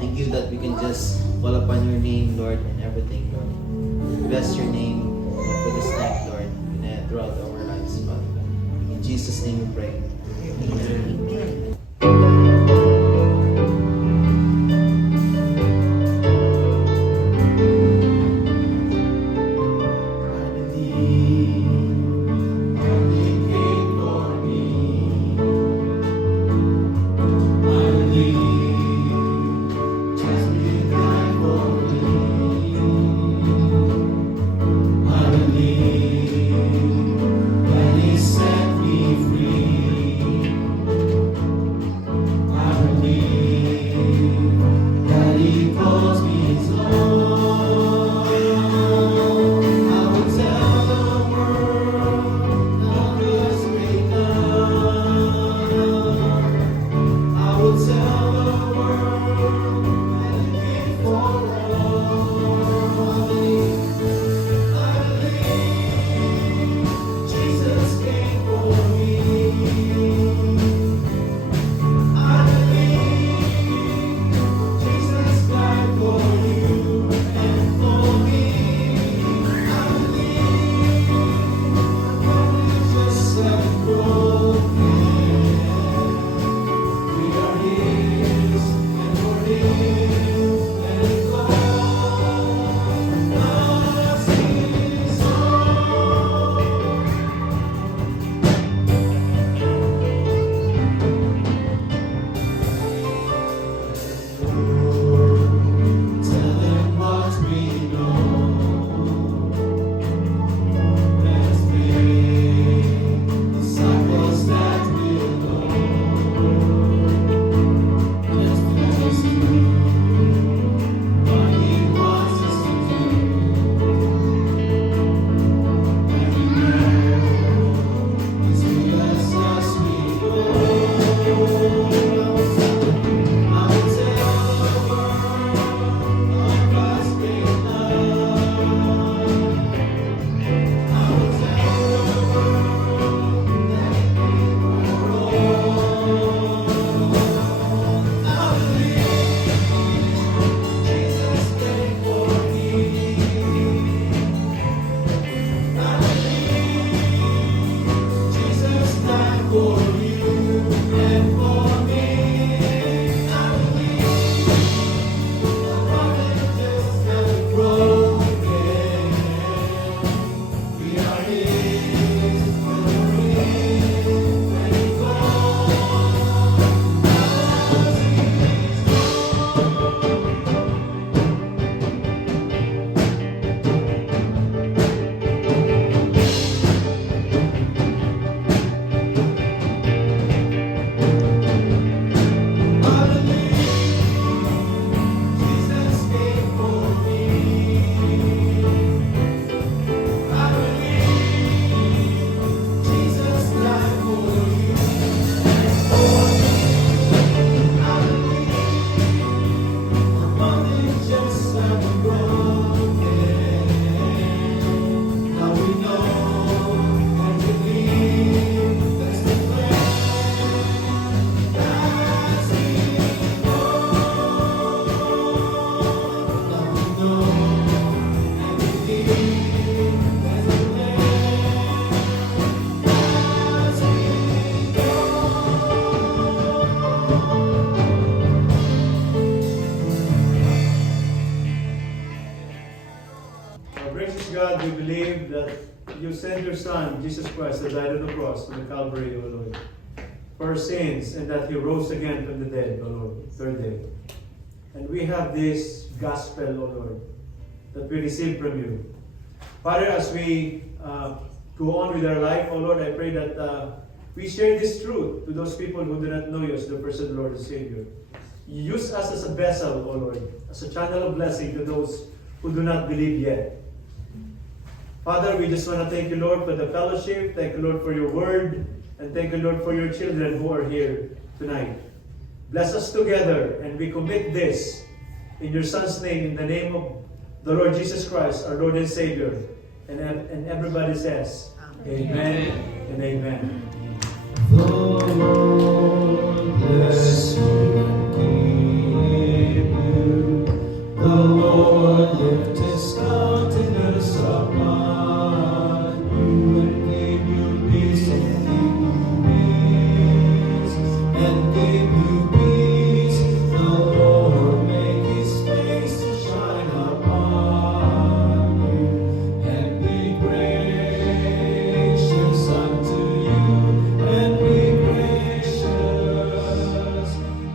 thank you that we can just call upon your name, Lord, and everything, Lord. Bless your name for this night, Lord, and throughout our lives, Father. In Jesus' name we pray. Amen. God, we believe that you sent your Son, Jesus Christ, that died on the cross, on the Calvary, O Lord, for our sins, and that He rose again from the dead, O Lord, third day. And we have this gospel, O Lord, that we receive from you. Father, as we go on with our life, O Lord, I pray that we share this truth to those people who do not know you as the person, Lord and Savior. You use us as a vessel, O Lord, as a channel of blessing to those who do not believe yet. Father, we just want to thank you, Lord, for the fellowship. Thank you, Lord, for your word. And thank you, Lord, for your children who are here tonight. Bless us together, and we commit this in your Son's name, in the name of the Lord Jesus Christ, our Lord and Savior. And everybody says, Amen and amen. The Lord bless you and keep you. The lift His countenance upon you and give you peace and give you peace and give you peace. The Lord make His face to shine upon you and be gracious unto you and be gracious.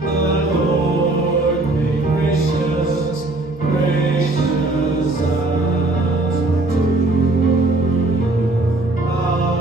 The Lord be gracious, gracious unto you. Amen.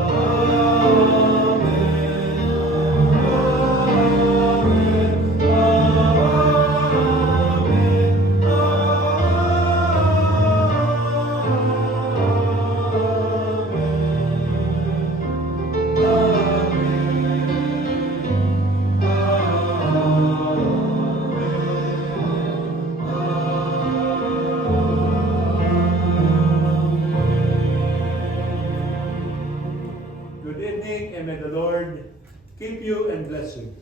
Good evening, and may the Lord keep you and bless you.